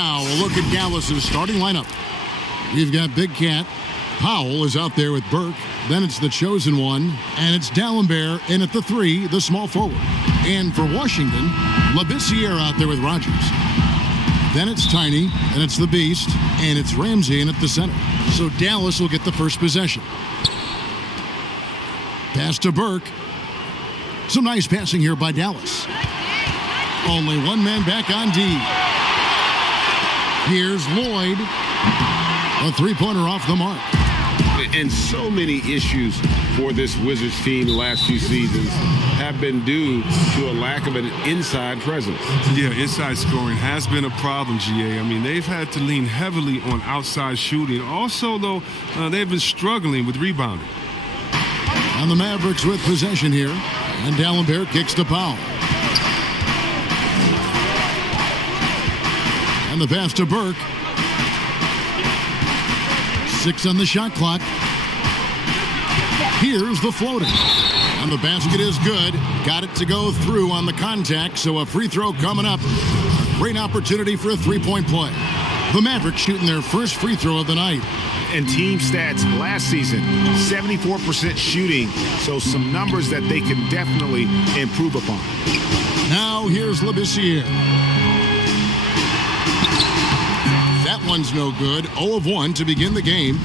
Now, a look at Dallas's starting lineup. We've got Big Cat. Powell is out there with Burke. Then it's the chosen one, and it's D'Alembert in at the 3, the small forward. And for Washington, Labissiere out there with Rogers. Then it's Tiny, and it's the Beast, and it's Ramsey in at the center. So Dallas will get the first possession. Pass to Burke. Some nice passing here by Dallas. Only one man back on D. Here's Lloyd. A three-pointer off the mark. And so many issues for this Wizards team the last few seasons have been due to a lack of an inside presence. Yeah, inside scoring has been a problem, GA. I mean, they've had to lean heavily on outside shooting. Also, though, they've been struggling with rebounding. And the Mavericks with possession here. And D'Alembert kicks to Powell. And the pass to Burke. 6 on the shot clock. Here's the floater. And the basket is good. Got it to go through on the contact, so a free throw coming up. Great opportunity for a three-point play. The Mavericks shooting their first free throw of the night. And team stats last season, 74% shooting, so some numbers that they can definitely improve upon. Now here's Labissiere. That one's no good. 0 of 1 to begin the game.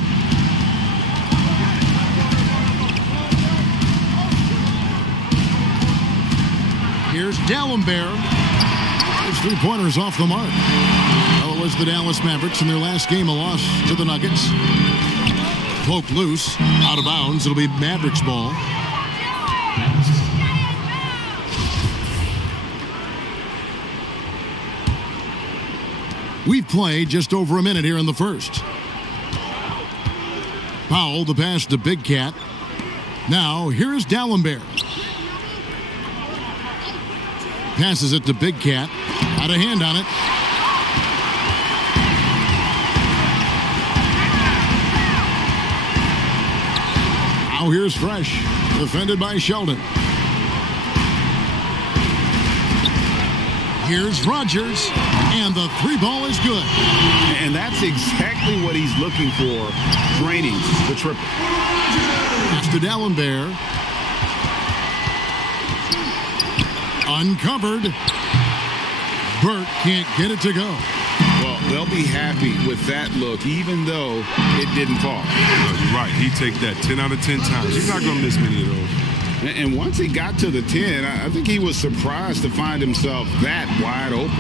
Here's D'Alembert. His three-pointers off the mark. Well, it was the Dallas Mavericks in their last game, a loss to the Nuggets. Poked loose, out of bounds. It'll be Mavericks ball. We've played just over a minute here in the first. Powell, the pass to Big Cat. Now, here's D'Alembert. Passes it to Big Cat. Out of hand on it. Now here's Fresh. Defended by Sheldon. Here's Rogers. And the three ball is good. And that's exactly what he's looking for. Draining the triple. Pass to D'Alembert. Uncovered. Burke can't get it to go. Well, they'll be happy with that look, even though it didn't fall. You're right. He'd take that 10 out of 10 times. He's not going to miss many of those. And once he got to the 10, I think he was surprised to find himself that wide open.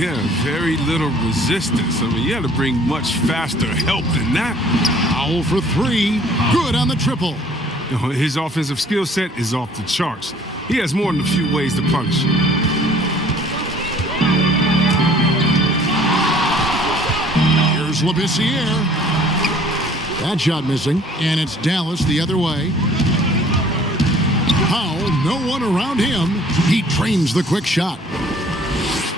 Yeah, very little resistance. I mean, you had to bring much faster help than that. Powell for 3. Good on the triple. You know, his offensive skill set is off the charts. He has more than a few ways to punish you. Here's Labissiere. That shot missing. And it's Dallas the other way. Powell, no one around him. He trains the quick shot.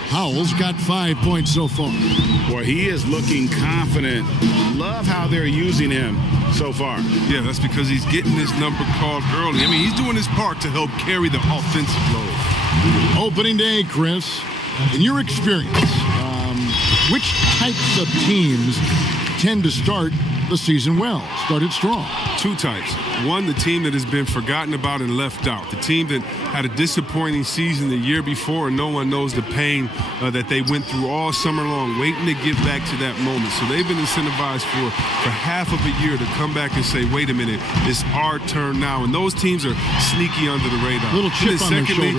Powell's got 5 points so far. Boy, he is looking confident. Love how they're using him so far. Yeah, that's because he's getting this number called early. I mean, he's doing his part to help carry the offensive load. Opening day, Chris, in your experience, which types of teams tend to start the season well, started strong? 2 types. One, the team that has been forgotten about and left out. The team that had a disappointing season the year before, and no one knows the pain that they went through all summer long, waiting to get back to that moment. So they've been incentivized for half of a year to come back and say, wait a minute, it's our turn now. And those teams are sneaky under the radar. Little chip on their shoulder.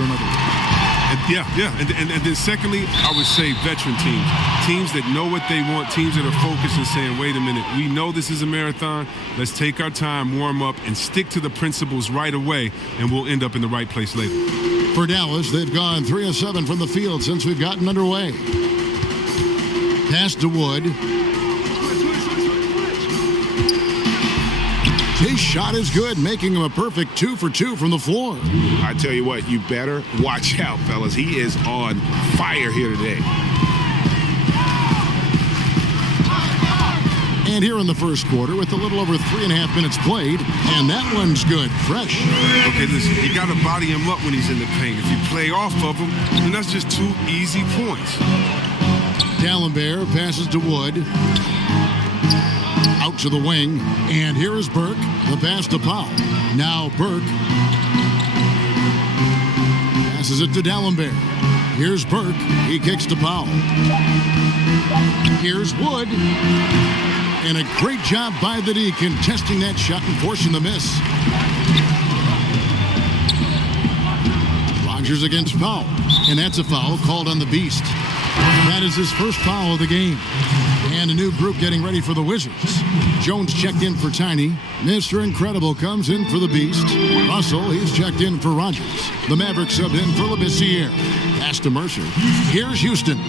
And then secondly, I would say veteran teams. Teams that know what they want, teams that are focused and saying, wait a minute, we know this is a marathon. Let's take our time, warm up, and stick to the principles right away, and we'll end up in the right place later. For Dallas, they've gone 3 of 7 from the field since we've gotten underway. Pass to Wood. His shot is good, making him a perfect 2 for 2 from the floor. I tell you what, you better watch out, fellas. He is on fire here today. And here in the first quarter with a little over 3.5 minutes played, and that one's good, fresh. Okay, listen, you got to body him up when he's in the paint. If you play off of him, then that's just 2 easy points. D'Alembert passes to Wood. Out to the wing. And here is Burke. The pass to Powell. Now Burke. Passes it to D'Alembert. Here's Burke. He kicks to Powell. Here's Wood. And a great job by the D contesting that shot and forcing the miss. Rogers against Powell. And that's a foul called on the Beast. That is his first foul of the game. And a new group getting ready for the Wizards. Jones checked in for Tiny. Mr. Incredible comes in for the Beast. Russell, he's checked in for Rogers. The Mavericks subbed in for Labissiere. Pass to Mercer. Here's Houston.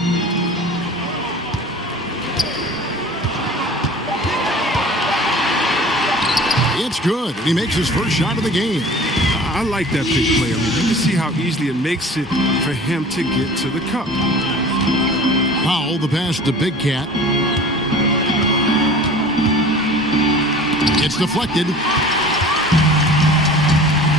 It's good. He makes his first shot of the game. I like that big play. I mean, you can see how easily it makes it for him to get to the cup. Powell, the pass to Big Cat. It's deflected.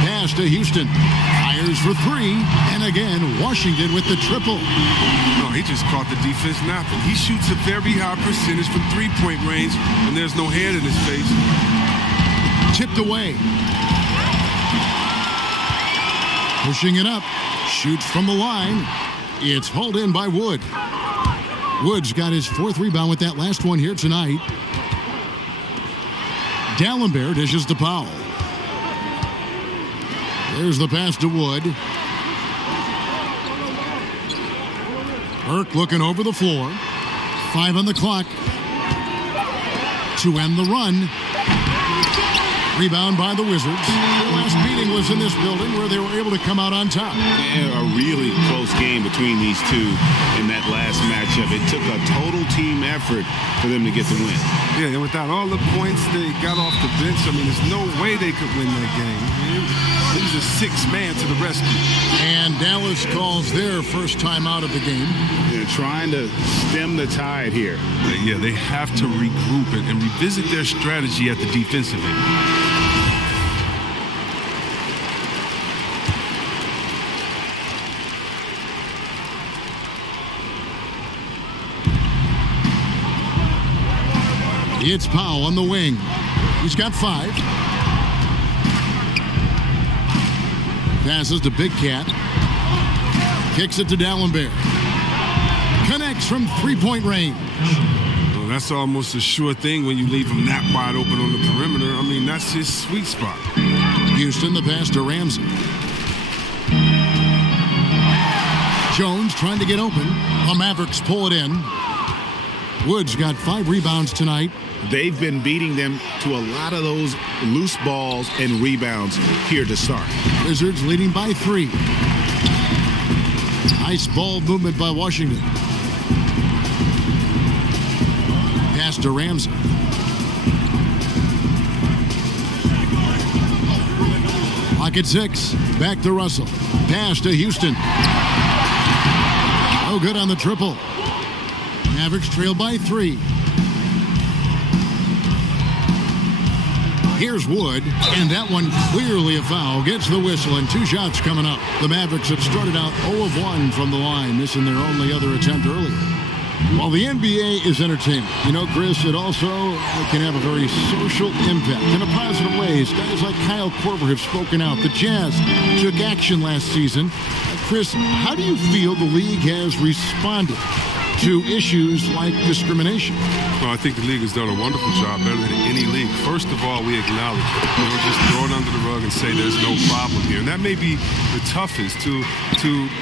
Pass to Houston. Fires for three. And again, Washington with the triple. No, he just caught the defense napping. He shoots a very high percentage from three-point range, and there's no hand in his face. Tipped away. Pushing it up. Shoots from the line. It's hauled in by Wood. Wood's got his fourth rebound with that last one here tonight. D'Alembert dishes to Powell. There's the pass to Wood. Burke looking over the floor. 5 on the clock to end the run. Rebound by the Wizards. Their last meeting was in this building where they were able to come out on top. And a really close game between these two in that last matchup. It took a total team effort for them to get the win. Yeah, and without all the points they got off the bench, I mean, there's no way they could win that game. He's a sixth man to the rescue. And Dallas calls their first time out of the game. They're trying to stem the tide here. Yeah, they have to regroup and revisit their strategy at the defensive end. It's Powell on the wing. He's got 5. Passes to Big Cat. Kicks it to D'Alembert. Connects from three-point range. Well, that's almost a sure thing when you leave him that wide open on the perimeter. I mean, that's his sweet spot. Houston, the pass to Ramsey. Jones trying to get open. The Mavericks pull it in. Wood's got 5 rebounds tonight. They've been beating them to a lot of those loose balls and rebounds here to start. Wizards leading by 3. Nice ball movement by Washington. Pass to Ramsey. Clock at 6. Back to Russell. Pass to Houston. Oh, good on the triple. Mavericks trail by 3. Here's Wood, and that one clearly a foul. Gets the whistle, and 2 shots coming up. The Mavericks have started out 0 of 1 from the line, missing their only other attempt earlier. While the NBA is entertainment, you know, Chris, it also can have a very social impact in a positive ways. Guys like Kyle Korver have spoken out. The Jazz took action last season. Chris, how do you feel the league has responded to issues like discrimination? Well, I think the league has done a wonderful job, better than any league. First of all, we acknowledge it. We don't just throw it under the rug and say there's no problem here. And that may be the toughest, to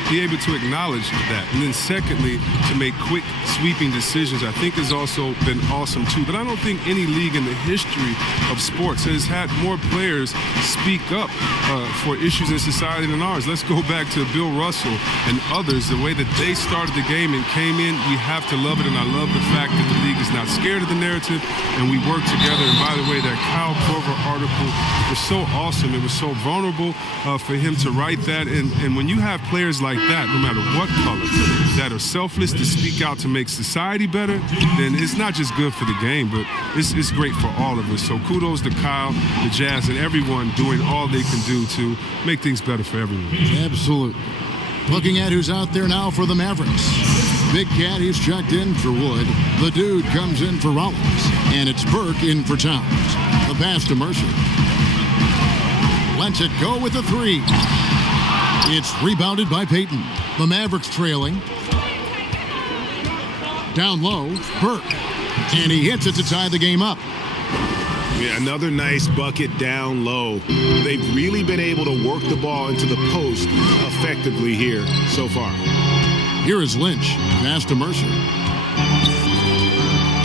be able to acknowledge that. And then secondly, to make quick, sweeping decisions, I think has also been awesome too. But I don't think any league in the history of sports has had more players speak up for issues in society than ours. Let's go back to Bill Russell and others, the way that they started the game and came in. We have to love it, and I love the fact that the league is not scared of the narrative, and we work together. And by the way, that Kyle Korver article was so awesome. It was so vulnerable for him to write that. And when you have players like that, no matter what color, that are selfless to speak out to make society better, then it's not just good for the game, but it's great for all of us. So kudos to Kyle, the Jazz, and everyone doing all they can do to make things better for everyone. Absolutely. Looking at who's out there now for the Mavericks. Big Cat, he's checked in for Wood. The Dude comes in for Rollins. And it's Burke in for Towns. The pass to Mercer. Lets it go with a three. It's rebounded by Payton. The Mavericks trailing. Down low, Burke. And he hits it to tie the game up. Yeah, another nice bucket down low. They've really been able to work the ball into the post effectively here so far. Here is Lynch. Pass to Mercer.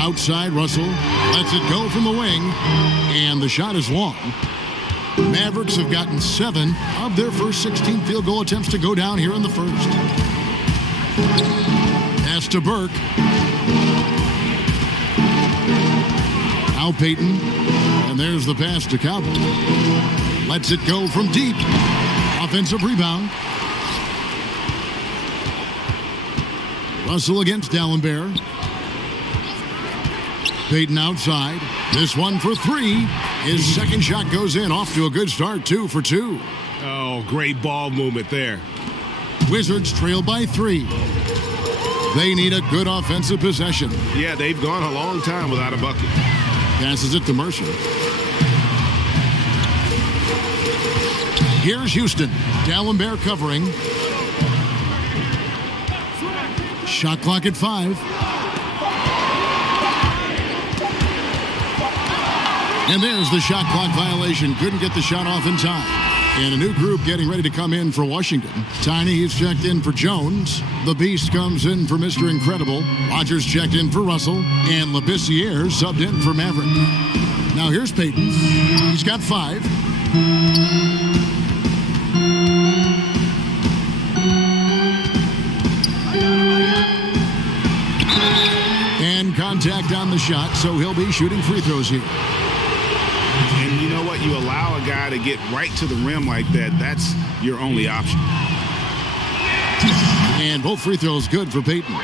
Outside, Russell lets it go from the wing. And the shot is long. Mavericks have gotten 7 of their first 16 field goal attempts to go down here in the first. Pass to Burke. Now Payton. And there's the pass to Cowboy. Lets it go from deep. Offensive rebound. Russell against Dallenberg. Payton outside. This one for 3. His second shot goes in. Off to a good start. 2 for 2. Oh, great ball movement there. Wizards trail by 3. They need a good offensive possession. Yeah, they've gone a long time without a bucket. Passes it to Mercer. Here's Houston. Dallenberg covering. Shot clock at 5. And there's the shot clock violation. Couldn't get the shot off in time. And a new group getting ready to come in for Washington. Tiny, he's checked in for Jones. The Beast comes in for Mr. Incredible. Rogers checked in for Russell. And Labissiere subbed in for Maverick. Now here's Payton. He's got 5. And contact on the shot, so he'll be shooting free throws here. And you know what? You allow a guy to get right to the rim like that, that's your only option. And both free throws good for Payton.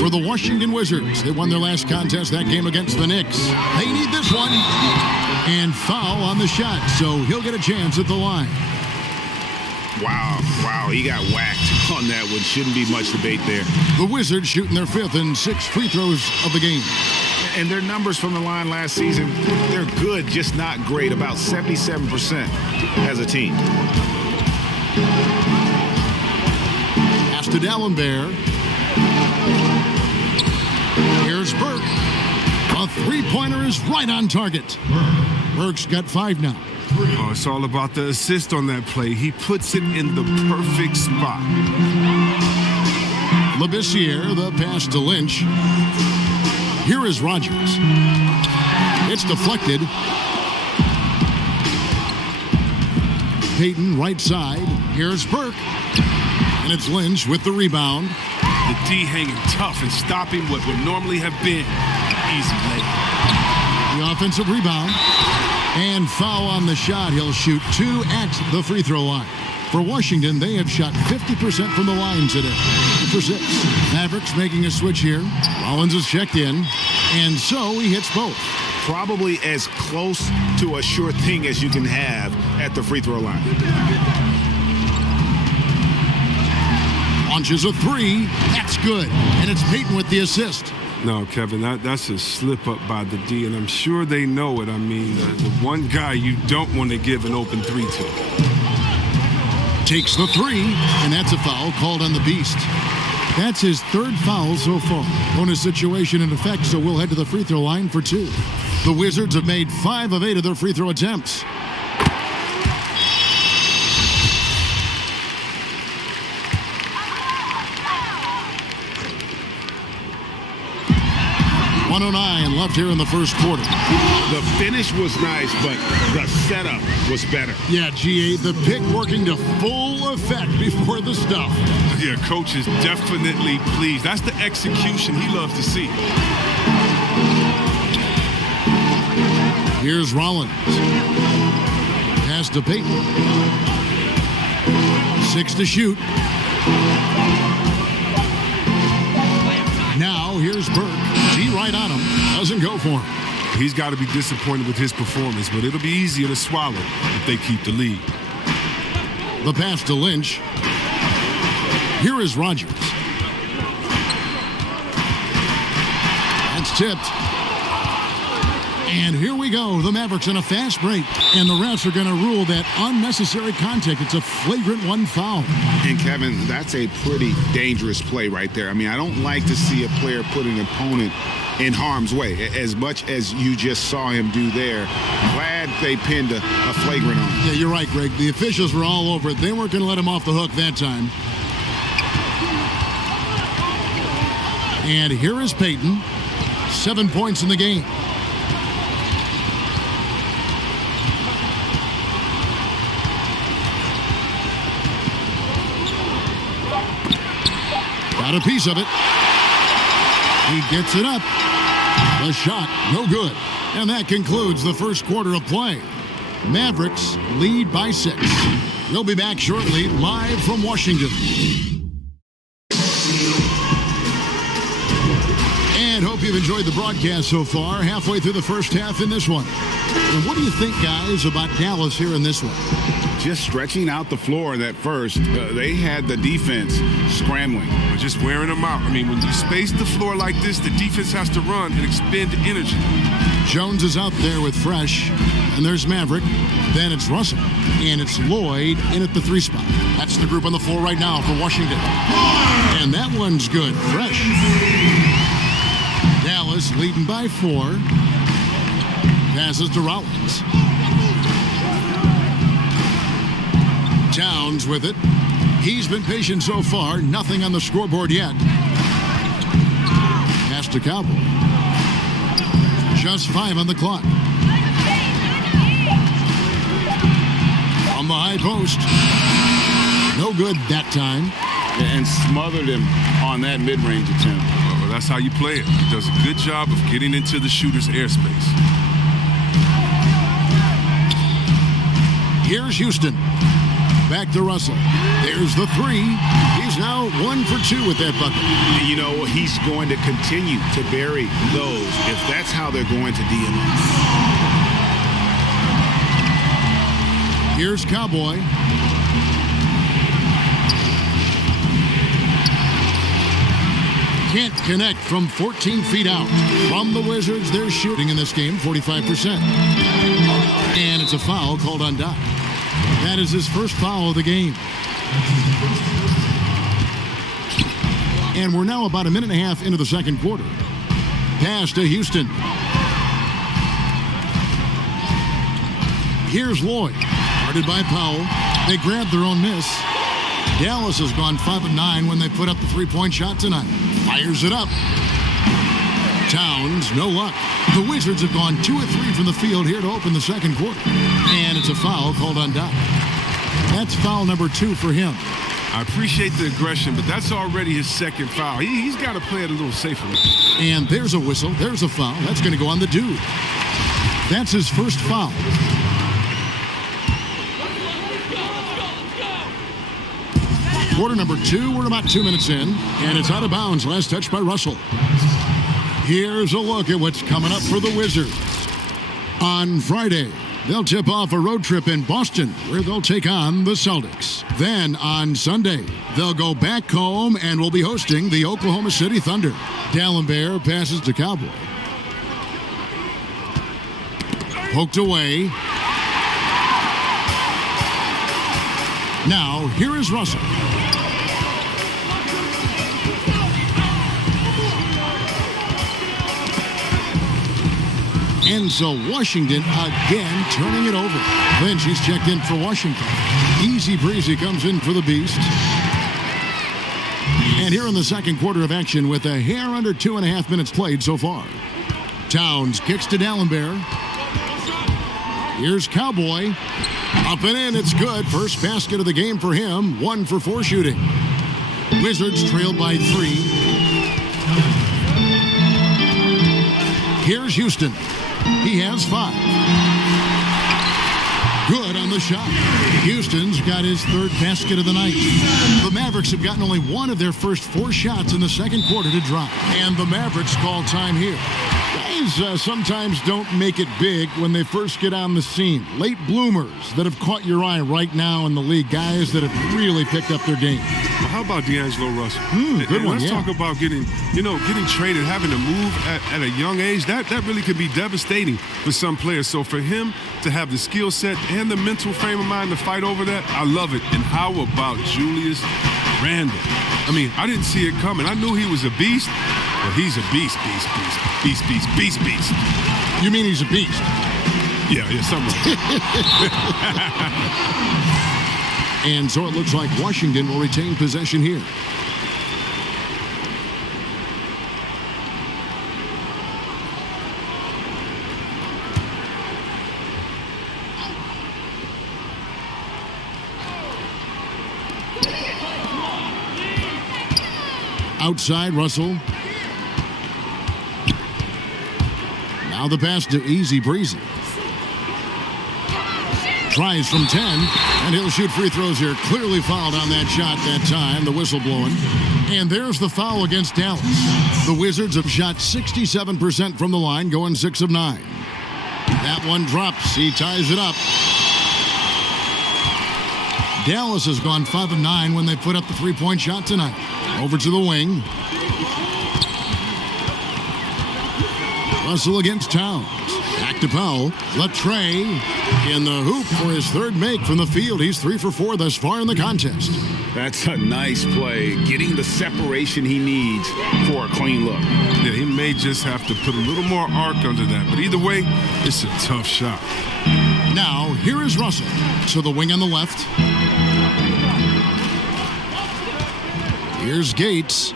For the Washington Wizards, they won their last contest, that game against the Knicks. They need this one. And foul on the shot, so he'll get a chance at the line. Wow, he got whacked on that one. Shouldn't be much debate there. The Wizards shooting their 5th and 6th free throws of the game. And their numbers from the line last season, they're good, just not great. About 77% as a team. Pass to Dallenberg. Here's Burke. A three-pointer is right on target. Burke's got 5 now. Oh, it's all about the assist on that play. He puts it in the perfect spot. Labissiere, the pass to Lynch. Here is Rogers. It's deflected. Payton, right side. Here's Burke. And it's Lynch with the rebound. The D hanging tough and stopping what would normally have been an easy layup. The offensive rebound. And foul on the shot. He'll shoot 2 at the free throw line. For Washington, they have shot 50% from the line today. For 6. Mavericks making a switch here. Rollins is checked in. And so he hits both. Probably as close to a sure thing as you can have at the free throw line. Launches a 3. That's good. And it's Payton with the assist. No, Kevin, that's a slip up by the D, and I'm sure they know it. I mean, the one guy you don't want to give an open 3 to. Takes the 3, and that's a foul called on the Beast. That's his 3rd foul so far. Bonus situation in effect, so we'll head to the free throw line for 2. The Wizards have made 5 of 8 of their free throw attempts. .109 left here in the first quarter. The finish was nice, but the setup was better. Yeah, GA, the pick working to full effect before the stuff. Yeah, coach is definitely pleased. That's the execution he loves to see. Here's Rollins. Pass to Payton. 6 to shoot. Now here's Burke. G right on him. Doesn't go for him. He's got to be disappointed with his performance, but it'll be easier to swallow if they keep the lead. The pass to Lynch. Here is Rogers. That's tipped. And here we go. The Mavericks in a fast break. And the refs are going to rule that unnecessary contact. It's a flagrant one foul. And, Kevin, that's a pretty dangerous play right there. I mean, I don't like to see a player put an opponent in harm's way, as much as you just saw him do there. Glad they pinned a flagrant on him. Yeah, you're right, Greg. The officials were all over it. They weren't going to let him off the hook that time. And here is Payton. 7 points in the game. Got a piece of it. He gets it up. The shot, no good. And that concludes the first quarter of play. Mavericks lead by 6. We'll be back shortly, live from Washington. And hope you've enjoyed the broadcast so far. Halfway through the first half in this one. And what do you think, guys, about Dallas here in this one? Just stretching out the floor in that first. They had the defense scrambling. Just wearing them out. I mean, when you space the floor like this, the defense has to run and expend energy. Jones is out there with Fresh, and there's Maverick. Then it's Russell, and it's Lloyd in at the 3 spot. That's the group on the floor right now for Washington. And that one's good. Fresh. Dallas leading by 4. Passes to Rollins. Towns with it. He's been patient so far. Nothing on the scoreboard yet. Pass to Cowboy. Just 5 on the clock. On the high post. No good that time. And smothered him on that mid-range attempt. Well, that's how you play it. He does a good job of getting into the shooter's airspace. Here's Houston. Back to Russell. There's the 3. He's now 1 for 2 with that bucket. You know, he's going to continue to bury those if that's how they're going to DM him. Here's Cowboy. Can't connect from 14 feet out. From the Wizards, they're shooting in this game 45%. And it's a foul called on Doc. That is his first foul of the game. And we're now about a minute and a half into the second quarter. Pass to Houston. Here's Lloyd. Guarded by Powell. They grabbed their own miss. Dallas has gone 5 of 9 when they put up the 3-point shot tonight. Fires it up. Towns, no luck. The Wizards have gone 2 of 3 from the field here to open the second quarter. And it's a foul called on Doc. That's foul number 2 for him. I appreciate the aggression, but that's already his second foul. He's got to play it a little safer. And there's a whistle. There's a foul. That's going to go on the dude. That's his first foul. Quarter number 2. We're about 2 minutes in. And it's out of bounds. Last touch by Russell. Here's a look at what's coming up for the Wizards. On Friday, they'll tip off a road trip in Boston, where they'll take on the Celtics. Then on Sunday, they'll go back home and will be hosting the Oklahoma City Thunder. D'Alembert passes to Cowboy. Poked away. Now, here is Russell. And so Washington again turning it over. Lynch, he's checked in for Washington. Easy breezy comes in for the Beast. And here in the second quarter of action with a hair under 2.5 minutes played so far. Towns kicks to D'Alembert. Here's Cowboy. Up and in, it's good. First basket of the game for him. 1 for 4 shooting. Wizards trail by 3. Here's Houston. He has 5. Good on the shot. Houston's got his 3rd basket of the night. The Mavericks have gotten only 1 of their first 4 shots in the second quarter to drop. And the Mavericks call time here. Guys sometimes don't make it big when they first get on the scene. Late bloomers that have caught your eye right now in the league. Guys that have really picked up their game. Well, how about D'Angelo Russell? Good one, Let's talk about getting traded, having to move at a young age. That really could be devastating for some players. So for him to have the skill set and the mental frame of mind to fight over that, I love it. And how about Julius Randle? I mean, I didn't see it coming. I knew he was a beast. Well, he's a beast. You mean he's a beast? Yeah, something like that. And so it looks like Washington will retain possession here. Outside, Russell. Now the pass to Easy Breezy. Tries from 10, and he'll shoot free throws here. Clearly fouled on that shot that time, the whistle blowing. And there's the foul against Dallas. The Wizards have shot 67% from the line, going 6 of 9. That one drops. He ties it up. Dallas has gone 5 of 9 when they put up the three-point shot tonight. Over to the wing. Russell against Towns. Back to Powell. Latrey in the hoop for his third make from the field. He's 3 for 4 thus far in the contest. That's a nice play. Getting the separation he needs for a clean look. Yeah, he may just have to put a little more arc under that. But either way, it's a tough shot. Now, here is Russell. To the wing on the left. Here's Gates.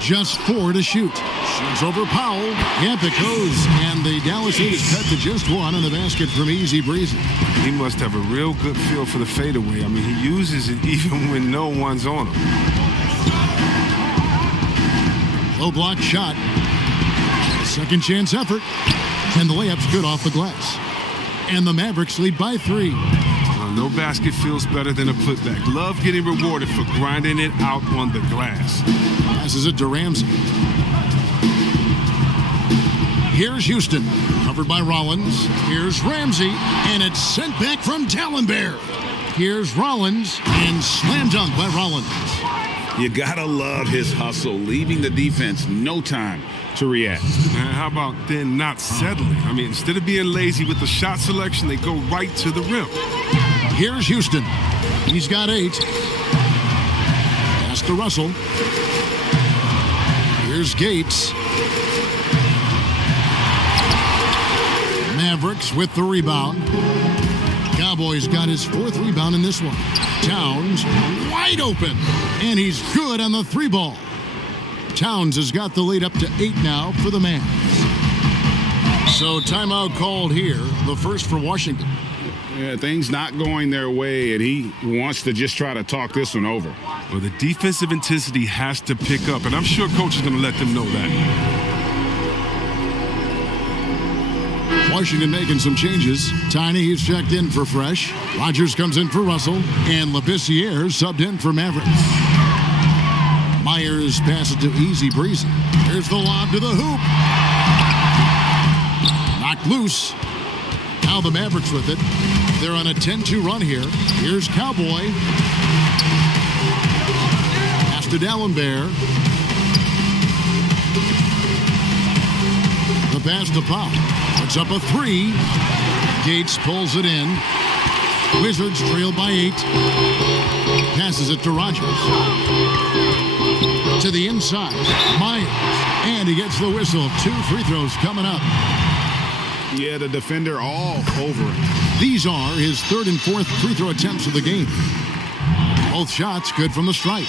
Just 4 to shoot. Shoots over Powell. Yep, it goes. And the Dallas Heat is cut to just 1 on the basket from Easy Breezy. He must have a real good feel for the fadeaway. I mean, he uses it even when no one's on him. Low block shot. Second chance effort. And the layup's good off the glass. And the Mavericks lead by 3. No basket feels better than a putback. Love getting rewarded for grinding it out on the glass. Passes it to Ramsey. Here's Houston, covered by Rollins. Here's Ramsey, and it's sent back from D'Alembert. Here's Rollins, and slam dunk by Rollins. You gotta love his hustle, leaving the defense no time to react. And how about then not settling? I mean, instead of being lazy with the shot selection, they go right to the rim. Here's Houston. He's got 8. Pass to Russell. Here's Gates. Mavericks with the rebound. Cowboys got his 4th rebound in this one. Towns wide open. And he's good on the 3 ball. Towns has got the lead up to 8 now for the Mavs. So timeout called here. The first for Washington. Yeah, things not going their way, and he wants to just try to talk this one over. Well, the defensive intensity has to pick up, and I'm sure coach is going to let them know that. Washington making some changes. Tiny, he's checked in for Fresh. Rogers comes in for Russell, and Labissiere subbed in for Maverick. Myers passes to Easy Breezy. Here's the lob to the hoop. Knocked loose. Now the Mavericks with it. They're on a 10-2 run here. Here's Cowboy. Pass to D'Alembert. The pass to Powell. Puts up a 3. Gates pulls it in. Wizards trail by 8. Passes it to Rogers. To the inside. Myers. And he gets the whistle. 2 free throws coming up. Yeah, the defender all over him. These are his 3rd and 4th free throw attempts of the game. Both shots good from the stripe.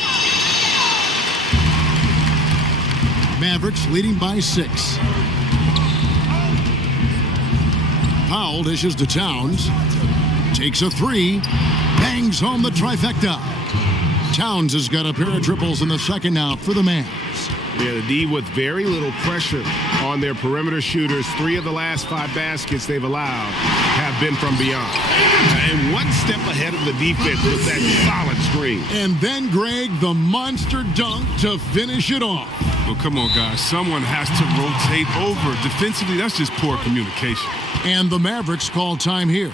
Mavericks leading by 6. Powell dishes to Towns. Takes a 3. Bangs home the trifecta. Towns has got a pair of triples in the second now for the Mavs. Yeah, the D with very little pressure on their perimeter shooters. 3 of the last 5 baskets they've allowed have been from beyond. And one step ahead of the defense with that solid screen. And then, Greg, the monster dunk to finish it off. Well, come on, guys. Someone has to rotate over. Defensively, that's just poor communication. And the Mavericks call time here.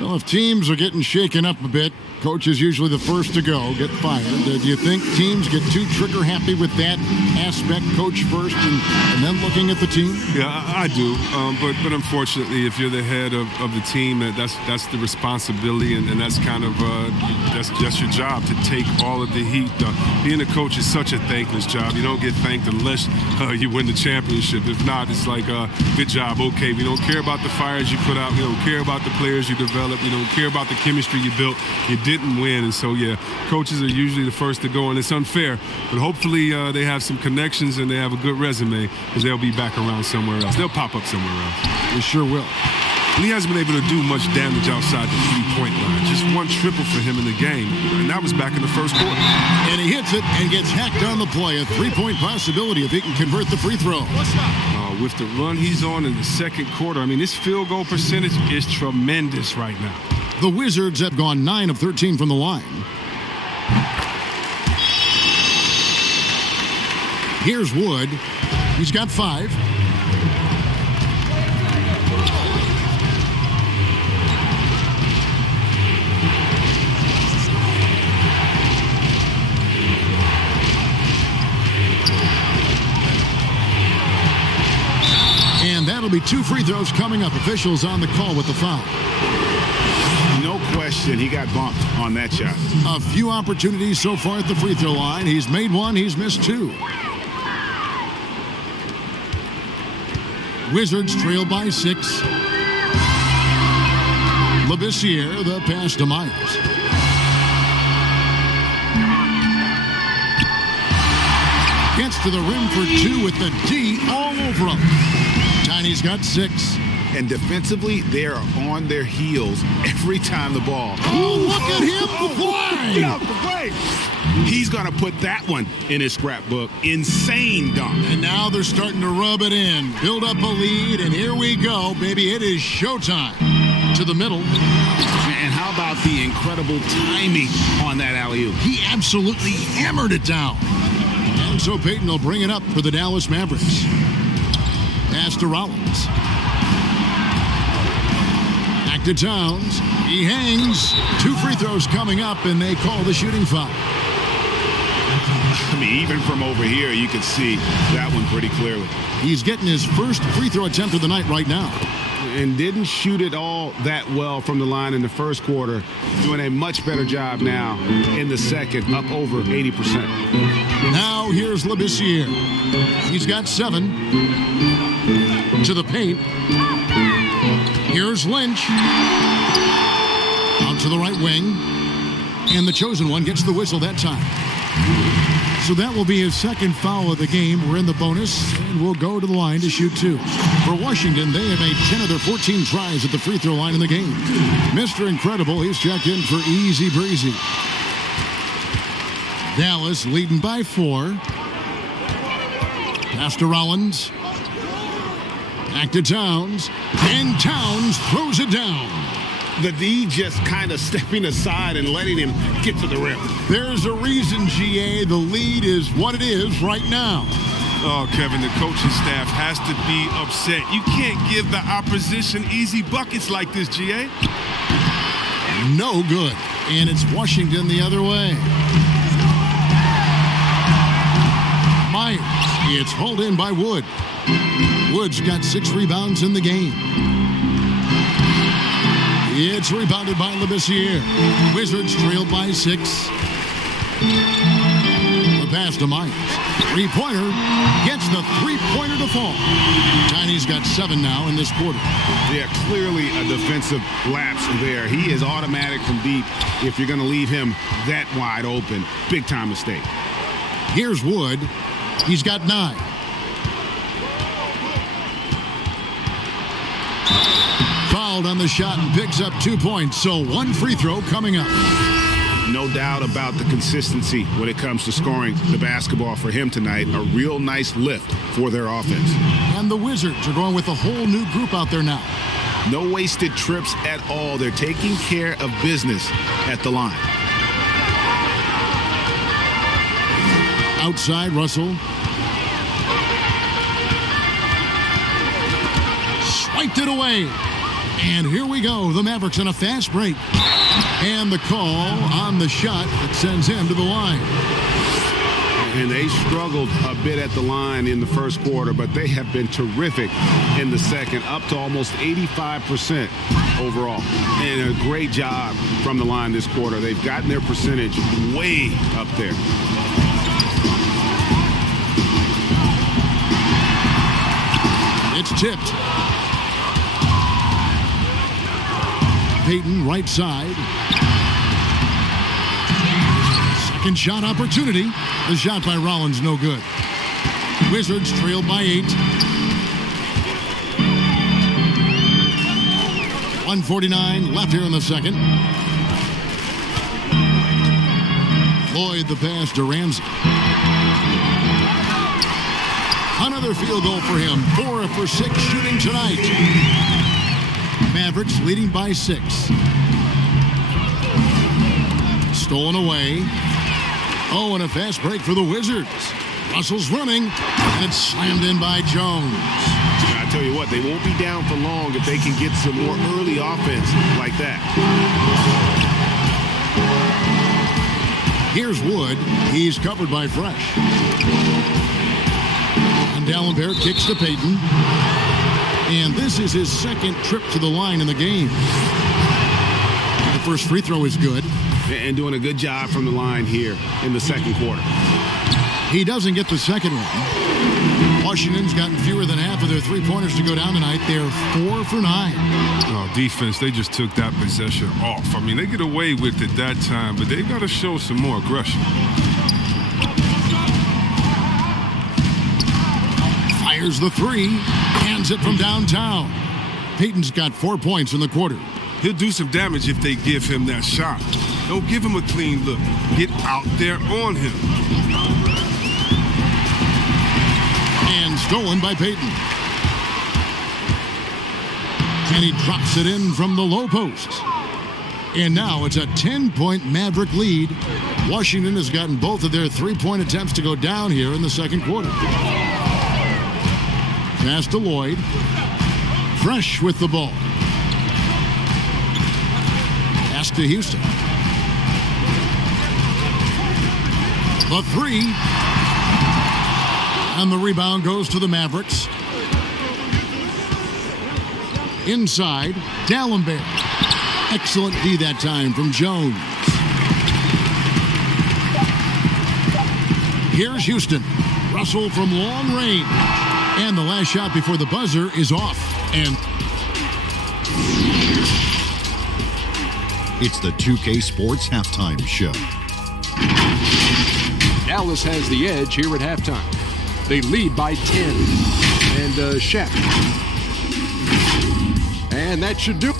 Well, if teams are getting shaken up a bit, coach is usually the first to go, get fired. Do you think teams get too trigger happy with that aspect, coach first and then looking at the team? Yeah, I do. But unfortunately, if you're the head of the team, that's the responsibility, and that's kind of that's your job, to take all of the heat. Being a coach is such a thankless job. You don't get thanked unless you win the championship. If not, it's like, good job, okay. We don't care about the fires you put out. We don't care about the players you develop. We don't care about the chemistry you built. You didn't win, and so yeah, coaches are usually the first to go, and it's unfair. But hopefully they have some connections and they have a good resume, because they'll be back around somewhere else. They'll pop up somewhere else. They sure will. And he hasn't been able to do much damage outside the three-point line. Just one triple for him in the game, and that was back in the first quarter. And he hits it and gets hacked on the play. A 3-point possibility if he can convert the free throw. With the run he's on in the second quarter, I mean, this field goal percentage is tremendous right now. The Wizards have gone 9 of 13 from the line. Here's Wood. He's got 5. And that'll be 2 free throws coming up. Officials on the call with the foul. No question, he got bumped on that shot. A few opportunities so far at the free throw line. He's made 1, he's missed 2. Wizards trail by 6. Labissiere, the pass to Myers. Gets to the rim for 2 with the D all over him. Tiny's got 6. And defensively, they're on their heels every time the ball. Oh, look at him fly! Get out the way! He's going to put that one in his scrapbook. Insane dunk. And now they're starting to rub it in. Build up a lead, and here we go, baby. It is showtime. To the middle. And how about the incredible timing on that alley-oop? He absolutely hammered it down. And so Payton will bring it up for the Dallas Mavericks. Pass to Rollins. Back to Towns. He hangs. 2 free throws coming up, and they call the shooting foul. I mean, even from over here, you can see that one pretty clearly. He's getting his first free throw attempt of the night right now. And didn't shoot it all that well from the line in the first quarter. Doing a much better job now in the second, up over 80%. Now here's Labissiere. He's got 7. To the paint. Here's Lynch. Out to the right wing. And the chosen one gets the whistle that time. So that will be his second foul of the game. We're in the bonus, and we'll go to the line to shoot 2. For Washington, they have made 10 of their 14 tries at the free throw line in the game. Mr. Incredible, he's checked in for easy breezy. Dallas leading by 4. Pass to Rollins. Back to Towns. And Towns throws it down. The D just kind of stepping aside and letting him get to the rim. There's a reason, GA. The lead is what it is right now. Oh, Kevin, the coaching staff has to be upset. You can't give the opposition easy buckets like this, GA. No good. And it's Washington the other way. Myers. It's hauled in by Wood. Wood's got 6 rebounds in the game. It's rebounded by Labissiere. Wizards trail by 6. The pass to Myers. 3-pointer. Gets the 3-pointer to fall. Tiny's got 7 now in this quarter. Yeah, clearly a defensive lapse there. He is automatic from deep if you're going to leave him that wide open. Big time mistake. Here's Wood. He's got 9. Fouled on the shot and picks up 2 points. So 1 free throw coming up. No doubt about the consistency when it comes to scoring the basketball for him tonight. A real nice lift for their offense. And the Wizards are going with a whole new group out there now. No wasted trips at all. They're taking care of business at the line. Outside, Russell. Swiped it away. And here we go. The Mavericks on a fast break. And the call on the shot that sends him to the line. And they struggled a bit at the line in the first quarter, but they have been terrific in the second, up to almost 85% overall. And a great job from the line this quarter. They've gotten their percentage way up there. It's tipped. Payton, right side. Second shot opportunity. The shot by Rollins, no good. Wizards trailed by 8. 1:49 left here in the second. Floyd the pass to Ramsey. Another field goal for him. 4 for 6 shooting tonight. Mavericks leading by 6. Stolen away. Oh, and a fast break for the Wizards. Russell's running, and it's slammed in by Jones. I tell you what, they won't be down for long if they can get some more early offense like that. Here's Wood. He's covered by Fresh. And D'Alembert kicks to Payton. And this is his second trip to the line in the game. The first free throw is good. And doing a good job from the line here in the second quarter. He doesn't get the second one. Washington's gotten fewer than half of their three-pointers to go down tonight. They're 4 for 9. Oh, defense, they just took that possession off. I mean, they get away with it that time, but they've got to show some more aggression. Fires the 3. Hands it from downtown. Payton's got 4 points in the quarter. He'll do some damage if they give him that shot. Don't give him a clean look. Get out there on him. And stolen by Payton. And he drops it in from the low post. And now it's a 10-point Maverick lead. Washington has gotten both of their three-point attempts to go down here in the second quarter. Pass to Lloyd. Fresh with the ball. Pass to Houston. The 3. And the rebound goes to the Mavericks. Inside, D'Alembert. Excellent D that time from Jones. Here's Houston. Russell from long range. And the last shot before the buzzer is off. And it's the 2K Sports Halftime Show. Dallas has the edge here at halftime. They lead by 10. And Shaq. And that should do it.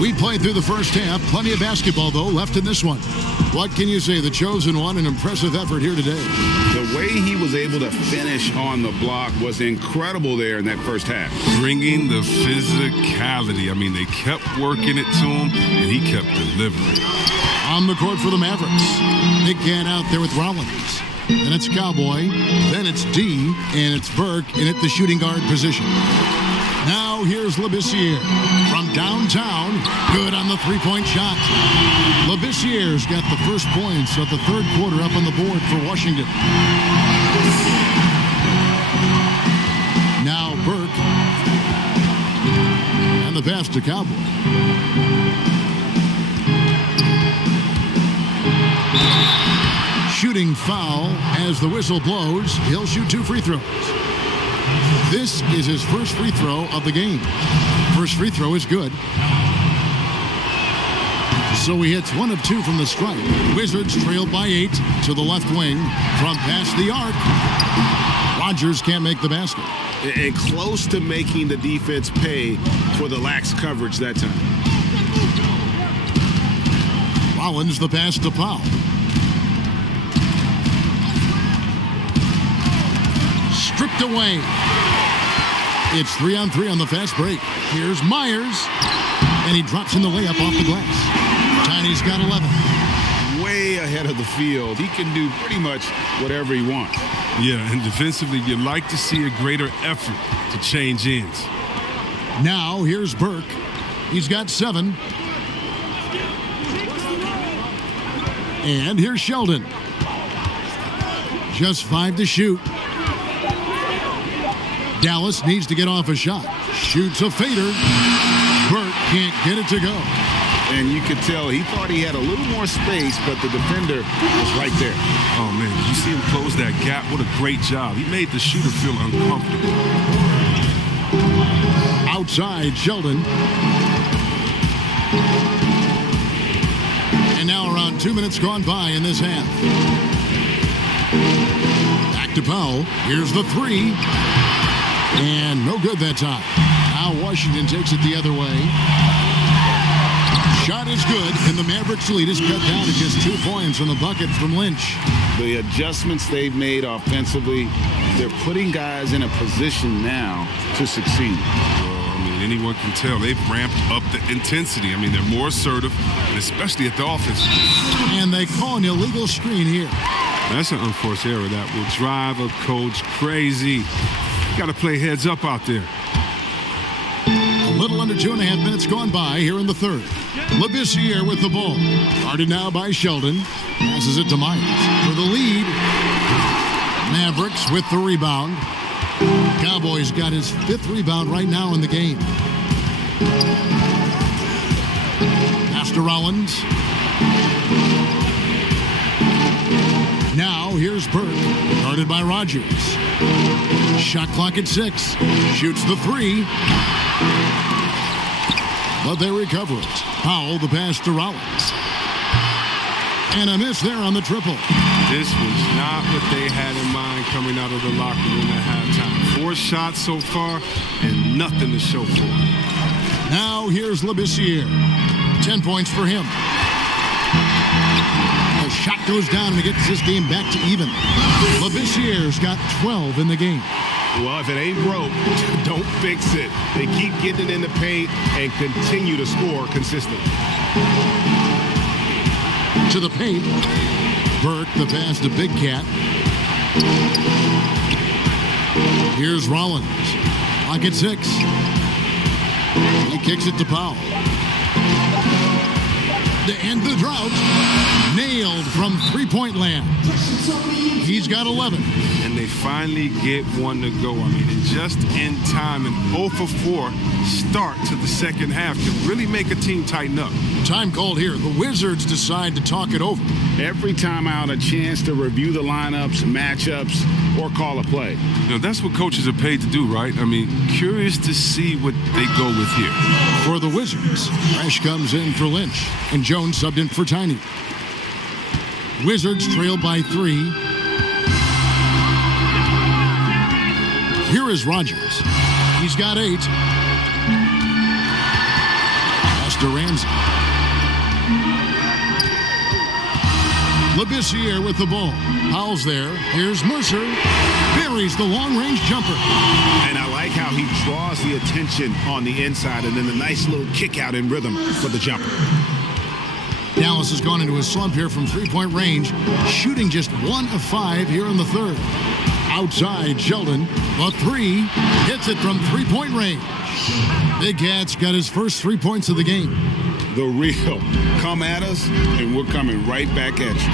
We played through the first half. Plenty of basketball, though, left in this one. What can you say? The chosen one, an impressive effort here today. The way he was able to finish on the block was incredible there in that first half. Bringing the physicality. I mean, they kept working it to him, and he kept delivering. On the court for the Mavericks. Big can out there with Rollins. Then it's Cowboy. Then it's D. And it's Burke in at the shooting guard position. Now here's Labissiere from downtown. Good on the three-point shot. Labissiere's got the first points of the third quarter up on the board for Washington. Now Burke. And the pass to Cowboy. Shooting foul as the whistle blows. He'll shoot 2 free throws. This is his first free throw of the game. First free throw is good. So he hits 1 of 2 from the stripe. Wizards trailed by 8 to the left wing from past the arc. Rogers can't make the basket. And close to making the defense pay for the lax coverage that time. Rollins the pass to Powell. Stripped away. It's 3-on-3 on the fast break. Here's Myers. And he drops in the layup off the glass. Tiny's got 11. Way ahead of the field. He can do pretty much whatever he wants. Yeah, and defensively, you'd like to see a greater effort to change ends. Now, here's Burke. He's got 7. And here's Sheldon. Just 5 to shoot. Dallas needs to get off a shot. Shoots a fader. Burke can't get it to go. And you could tell he thought he had a little more space, but the defender was right there. Oh, man, did you see him close that gap? What a great job. He made the shooter feel uncomfortable. Outside, Sheldon. And now around 2 minutes gone by in this half. Back to Powell. Here's the 3. And no good that time. Now Washington takes it the other way. Shot is good, and the Mavericks lead is cut down to just 2 points on the bucket from Lynch. The adjustments they've made offensively, they're putting guys in a position now to succeed. I mean, anyone can tell they've ramped up the intensity. I mean, they're more assertive, and especially at the offense. And they call an illegal screen here. That's an unforced error that will drive a coach crazy. You got to play heads up out there. A little under 2.5 minutes gone by here in the third. Labissiere with the ball. Guarded now by Sheldon. Passes it to Myers for the lead. Mavericks with the rebound. Cowboys got his 5th rebound right now in the game. Pass to Rollins. Now here's Burke. Guarded by Rogers. Shot clock at 6. Shoots the 3. But they recover it. Powell the pass to Rollins. And a miss there on the triple. This was not what they had in mind coming out of the locker room at halftime. 4 shots so far and nothing to show for it. Now here's Labissiere. 10 points for him. The shot goes down and it gets this game back to even. Labissiere's got 12 in the game. Well, if it ain't broke, don't fix it. They keep getting it in the paint and continue to score consistently. To the paint. Burke the pass to Big Cat. Here's Rollins. Clock at 6. He kicks it to Powell. To end the drought. Nailed from three-point land. He's got 11. And they finally get one to go. I mean, and just in time, an 0 for 4 start to the second half can really make a team tighten up. Time called here. The Wizards decide to talk it over. Every time out, a chance to review the lineups, matchups, or call a play. You know, that's what coaches are paid to do, right? I mean, curious to see what they go with here. For the Wizards, Fresh comes in for Lynch, and Jones subbed in for Tiny. Wizards trail by 3. Here is Rogers. He's got 8. Pass to Ramsey. Labissiere with the ball. Powell's there. Here's Mercer. Buries the long-range jumper. And I like how he draws the attention on the inside and then a nice little kick out in rhythm for the jumper. Dallas has gone into a slump here from three-point range, shooting just 1 of 5 here in the third. Outside, Sheldon, the 3, hits it from three-point range. Big Cat's got his first 3 points of the game. The real. Come at us, and we're coming right back at you.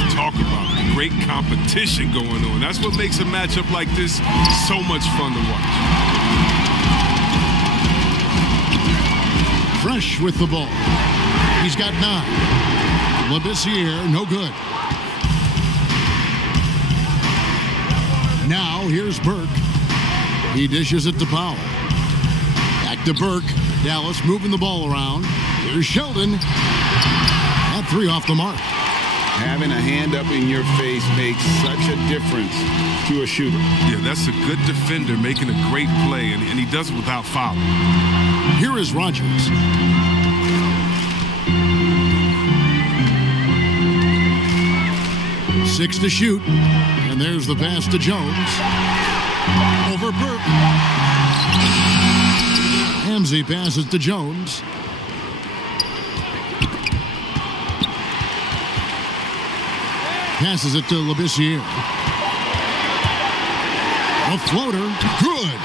Let's talk about the great competition going on. That's what makes a matchup like this so much fun to watch. Fresh with the ball. He's got 9. Labissiere, no good. Now here's Burke. He dishes it to Powell. Back to Burke. Dallas moving the ball around. Here's Sheldon. That three off the mark. Having a hand up in your face makes such a difference to a shooter. Yeah, that's a good defender making a great play, and he does it without foul. Here is Rogers. Six to shoot. And there's the pass to Jones. Over Burke. Ramsey passes to Jones. Passes it to Labissiere. A floater. Good.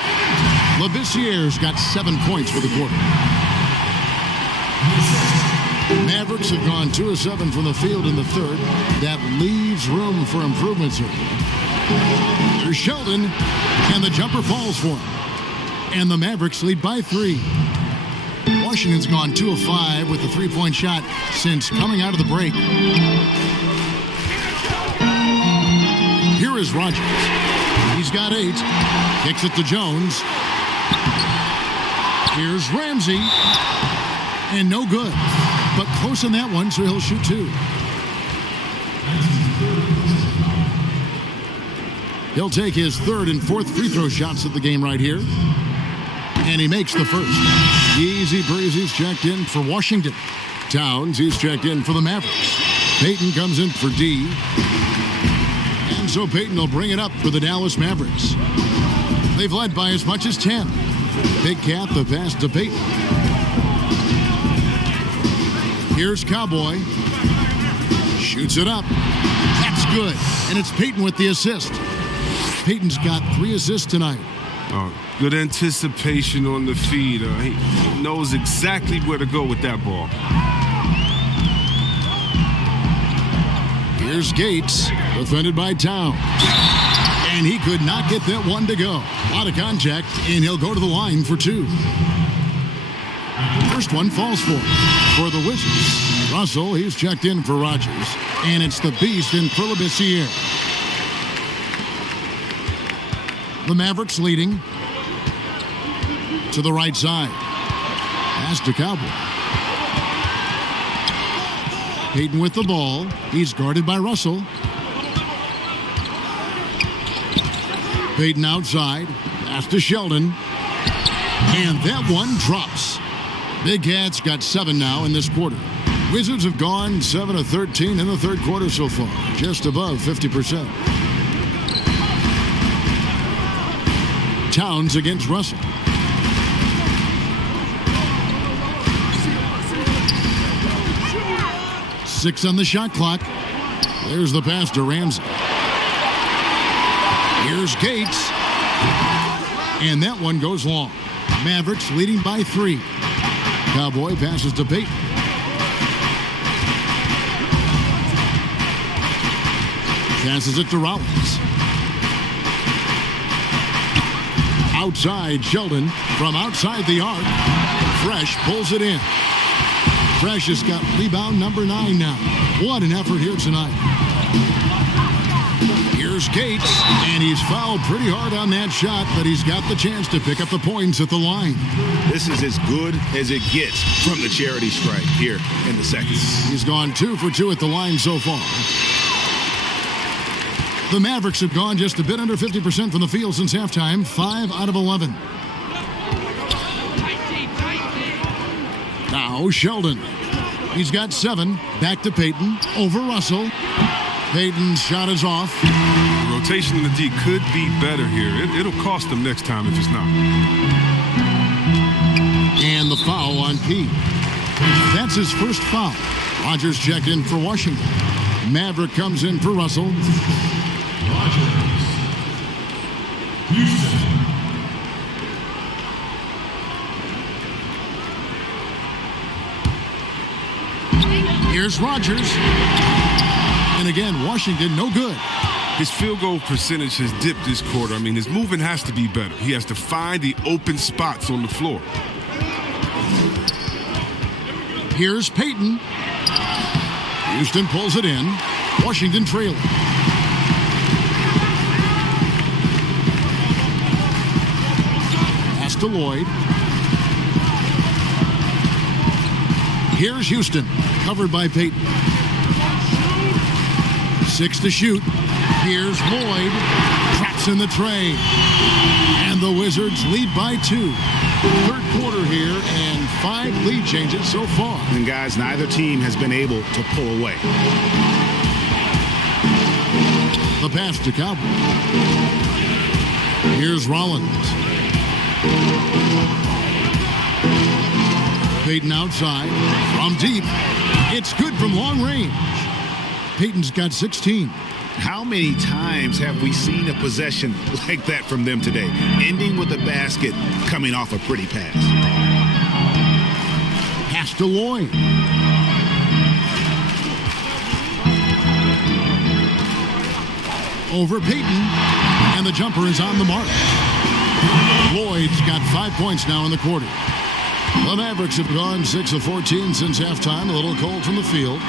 Labissiere's got 7 points for the quarter. Mavericks have gone 2 of 7 from the field in the third. That leaves room for improvements here. Here's Sheldon, and the jumper falls for him. And the Mavericks lead by 3. Washington's gone 2 of 5 with the three-point shot since coming out of the break. Here is Rogers. He's got 8. Kicks it to Jones. Here's Ramsey. And no good. But close on that one, so he'll shoot 2. He'll take his third and fourth free throw shots of the game right here. And he makes the first. Easy breezy's checked in for Washington. Towns, he's checked in for the Mavericks. Payton comes in for D. And so Payton will bring it up for the Dallas Mavericks. They've led by as much as 10. Big Cat, the pass to Payton. Here's Cowboy. Shoots it up. That's good. And it's Payton with the assist. Payton's got 3 assists tonight. Good anticipation on the feed. He knows exactly where to go with that ball. Here's Gates, defended by Towns. And he could not get that one to go. A lot of contact, and he'll go to the line for 2. First one falls for the Wizards. Russell, he's checked in for Rogers. And it's the beast in Labissiere. The Mavericks leading to the right side. Pass to Cowboy. Payton with the ball. He's guarded by Russell. Payton outside. Pass to Sheldon. And that one drops. Big Cat's got 7 now in this quarter. Wizards have gone 7 of 13 in the third quarter so far. Just above 50%. Towns against Russell. Six on the shot clock. There's the pass to Ramsey. Here's Gates. And that one goes long. Mavericks leading by 3. Cowboy passes to Payton. Passes it to Rollins. Outside Sheldon from outside the arc. Fresh pulls it in. Fresh has got rebound number 9 now. What an effort here tonight. Here's Gates, and he's fouled pretty hard on that shot, but he's got the chance to pick up the points at the line. This is as good as it gets from the charity stripe here in the second. He's gone 2 for 2 at the line so far. The Mavericks have gone just a bit under 50% from the field since halftime, 5 out of 11. Now Sheldon. He's got 7. Back to Payton. Over Russell. Payton's shot is off. The rotation in the D could be better here. It'll cost them next time if it's not. And the foul on Key. That's his first foul. Rogers checked in for Washington. Maverick comes in for Russell. Here's Rogers. And again, Washington, no good. His field goal percentage has dipped this quarter. I mean, his movement has to be better. He has to find the open spots on the floor. Here's Payton. Houston pulls it in. Washington trailing. Pass to Lloyd. Here's Houston, covered by Payton. 6 to shoot. Here's Lloyd, traps in the tray. And the Wizards lead by 2. Third quarter here, and 5 lead changes so far. And guys, neither team has been able to pull away. The pass to Cowboy. Here's Rollins. Payton outside, from deep. It's good from long range. Payton's got 16. How many times have we seen a possession like that from them today? Ending with a basket, coming off a pretty pass. Pass to Lloyd. Over Payton, and the jumper is on the mark. Lloyd's got 5 points now in the quarter. The Mavericks have gone 6 of 14 since halftime, a little cold from the field.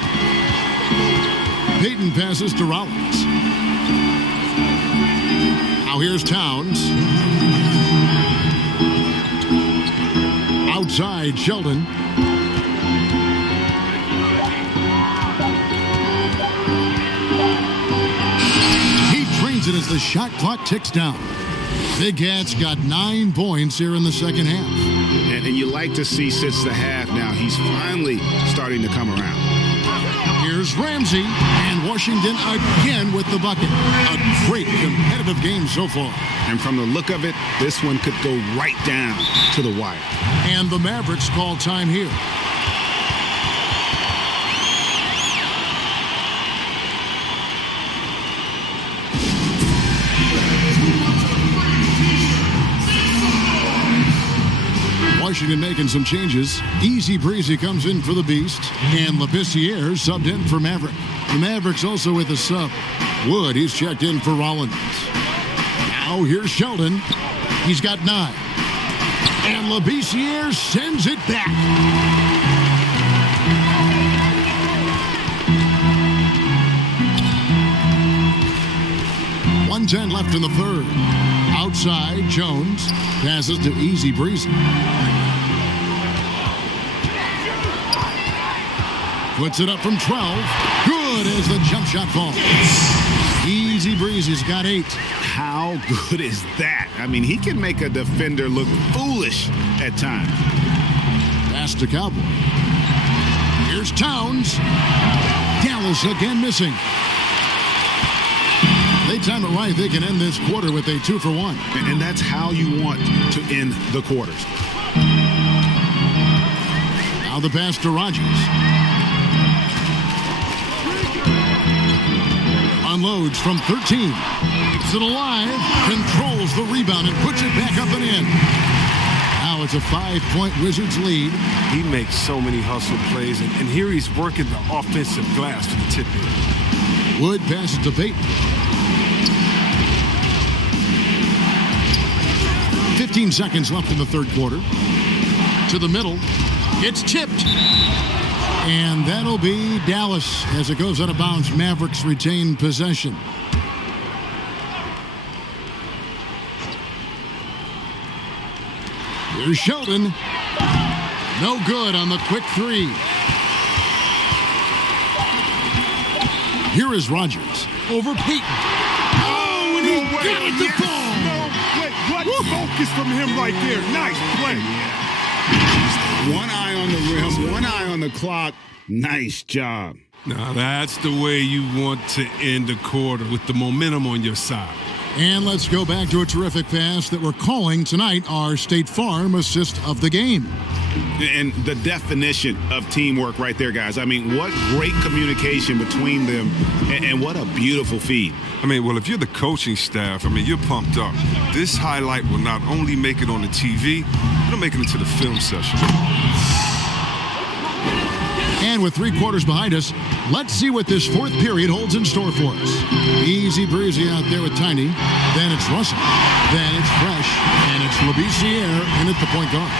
Payton passes to Rollins. Now here's Towns. Outside, Sheldon. He trains it as the shot clock ticks down. Big Cat's got 9 points here in the second half. And you like to see since the half now, he's finally starting to come around. Here's Ramsey, and Washington again with the bucket. A great competitive game so far. And from the look of it, this one could go right down to the wire. And the Mavericks call time here. Washington making some changes. Easy Breezy comes in for the Beast, and Labissiere subbed in for Maverick. The Mavericks also with a sub. Wood, he's checked in for Rollins. Now here's Sheldon. He's got 9. And Labissiere sends it back. .110 left in the third. Outside, Jones passes to Easy Breezy. Puts it up from 12. Good as the jump shot falls. Easy Breezy's got 8. How good is that? I mean, he can make a defender look foolish at times. Pass to Cowboy. Here's Towns. Dallas again missing. They time it right. They can end this quarter with a 2-for-1. And that's how you want to end the quarters. Now the pass to Rogers. Unloads from 13. Keeps it alive. Controls the rebound and puts it back up and in. Now it's a 5-point Wizards lead. He makes so many hustle plays, and here he's working the offensive glass to the tip in. Wood passes to Payton. 15 seconds left in the third quarter. To the middle. It's tipped. And that'll be Dallas as it goes out of bounds. Mavericks retain possession. Here's Sheldon. No good on the quick 3. Here is Rogers. Over Payton. Oh, and he got it to fall. What focus from him right there. Nice play. One eye on the rim, one eye on the clock. Nice job. Now that's the way you want to end a quarter, with the momentum on your side. And let's go back to a terrific pass that we're calling tonight our State Farm assist of the game. And the definition of teamwork right there, guys. I mean, what great communication between them, and what a beautiful feed. I mean, well, if you're the coaching staff, I mean, you're pumped up. This highlight will not only make it on the TV, it'll make it into the film session. And with 3 quarters behind us, let's see what this fourth period holds in store for us. Easy Breezy out there with Tiny. Then it's Russell. Then it's Fresh. And it's Labissiere in at the point guard.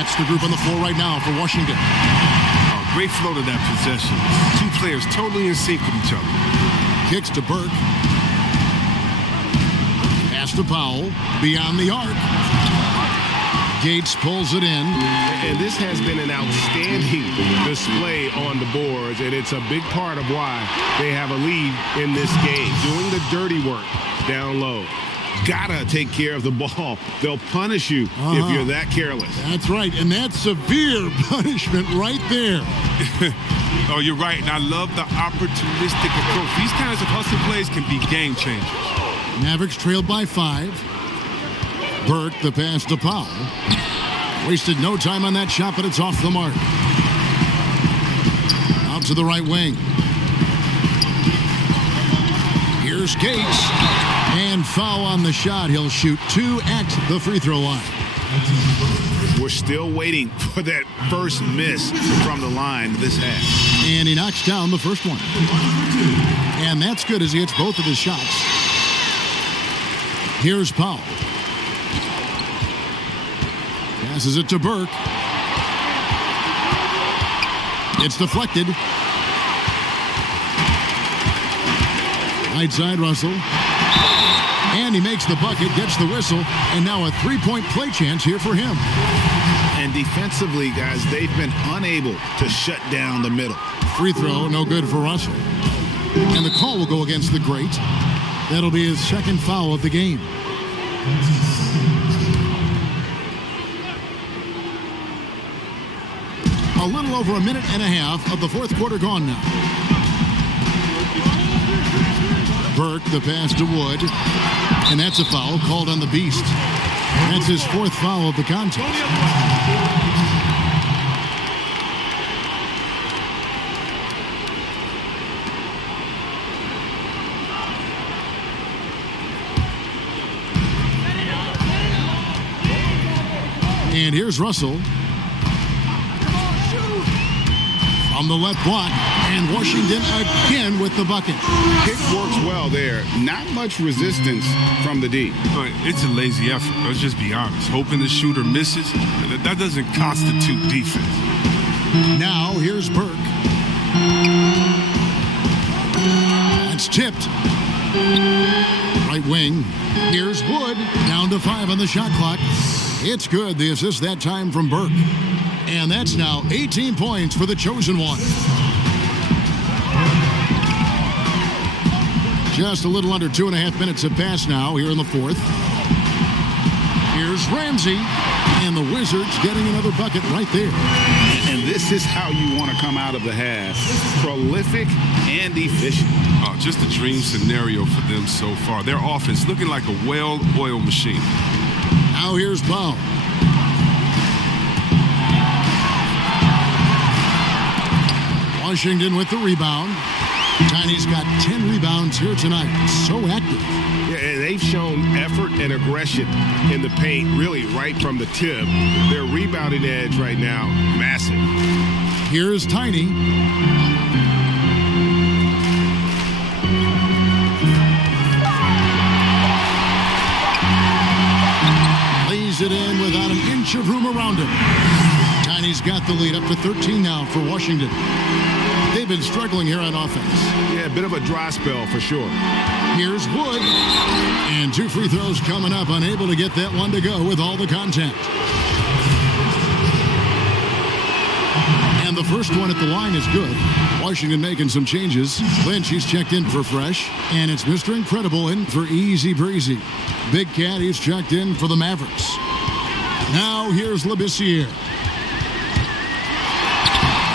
That's the group on the floor right now for Washington. Oh, great flow to that possession. 2 players totally in sync with each other. Kicks to Burke. Pass to Powell. Beyond the arc. Gates pulls it in. And this has been an outstanding display on the boards, and it's a big part of why they have a lead in this game. Doing the dirty work down low. Gotta take care of the ball. They'll punish you if you're that careless. That's right, and that's severe punishment right there. Oh, you're right, and I love the opportunistic approach. These kinds of hustle plays can be game changers. Mavericks trailed by 5. Burke, the pass to Powell. Wasted no time on that shot, but it's off the mark. Out to the right wing. Here's Gates. And foul on the shot. He'll shoot 2 at the free throw line. We're still waiting for that first miss from the line this half. And he knocks down the first one. And that's good as he hits both of his shots. Here's Powell. Passes it to Burke. It's deflected. Right side, Russell. And he makes the bucket, gets the whistle, and now a three-point play chance here for him. And defensively, guys, they've been unable to shut down the middle. Free throw, no good for Russell. And the call will go against the great. That'll be his second foul of the game. A little over a minute and a half of the fourth quarter gone now. Burke, the pass to Wood. And that's a foul called on the Beast. That's his 4th foul of the contest. And here's Russell. From the left block. And Washington again with the bucket. Kick works well there. Not much resistance from the D. It's a lazy effort. Let's just be honest. Hoping the shooter misses, that doesn't constitute defense. Now here's Burke. That's tipped. Right wing. Here's Wood. Down to 5 on the shot clock. It's good. The assist that time from Burke. And that's now 18 points for the chosen one. Just a little under 2.5 minutes have passed now here in the fourth. Here's Ramsey. And the Wizards getting another bucket right there. And this is how you want to come out of the half. Prolific and efficient. Just a dream scenario for them so far. Their offense looking like a well-oiled machine. Now here's Powell. Washington with the rebound. Tiny's got 10 rebounds here tonight. So active. Yeah, and they've shown effort and aggression in the paint, really right from the tip. Their rebounding edge right now, massive. Here's Tiny. Lays it in without an inch of room around him. Tiny's got the lead up to 13 now for Washington. They've been struggling here on offense. Yeah, a bit of a dry spell for sure. Here's Wood. And 2 free throws coming up. Unable to get that one to go with all the contact. And the first one at the line is good. Washington making some changes. Lynch, he's checked in for Fresh. And it's Mr. Incredible in for Easy Breezy. Big Cat, he's checked in for the Mavericks. Now here's Labissiere.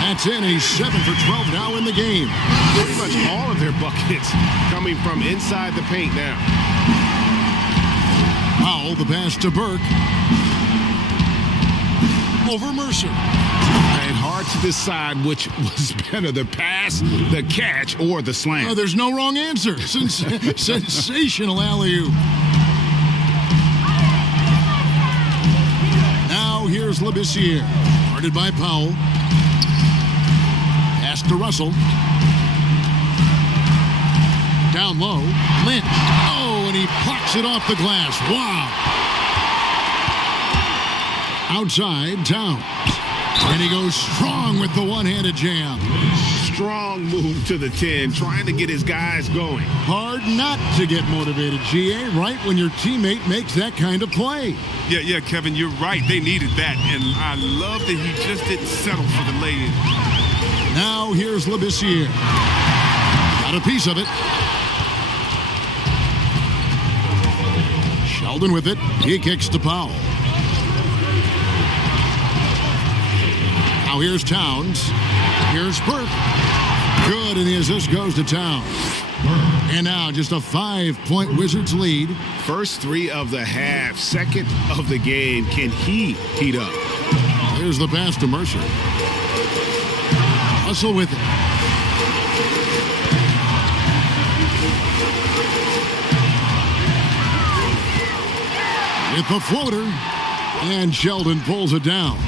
That's in. He's 7 for 12 now in the game. Pretty much all of their buckets coming from inside the paint now. Powell, the pass to Burke. Over Mercer. And hard to decide which was better, the pass, the catch, or the slam. Oh, there's no wrong answer. Sensational alley-oop. Now here's Labissiere. Guarded by Powell. Pass to Russell. Down low. Lynch. Oh, and he plucks it off the glass. Wow. Outside, Towns. And he goes strong with the one-handed jam. strong move to the 10, trying to get his guys going. Hard not to get motivated, GA, right when your teammate makes that kind of play. Yeah, Kevin, you're right. They needed that, and I love that he just didn't settle for the lay-in. Now here's Labissiere. Got a piece of it. Sheldon with it. He kicks to Powell. Now here's Towns. Here's Burke. Good, and the assist goes to Towns. And now just a 5-point Wizards lead. First 3 of the half, second of the game. Can he heat up? Here's the pass to Mercer. Russell with it. With the floater. And Sheldon pulls it down.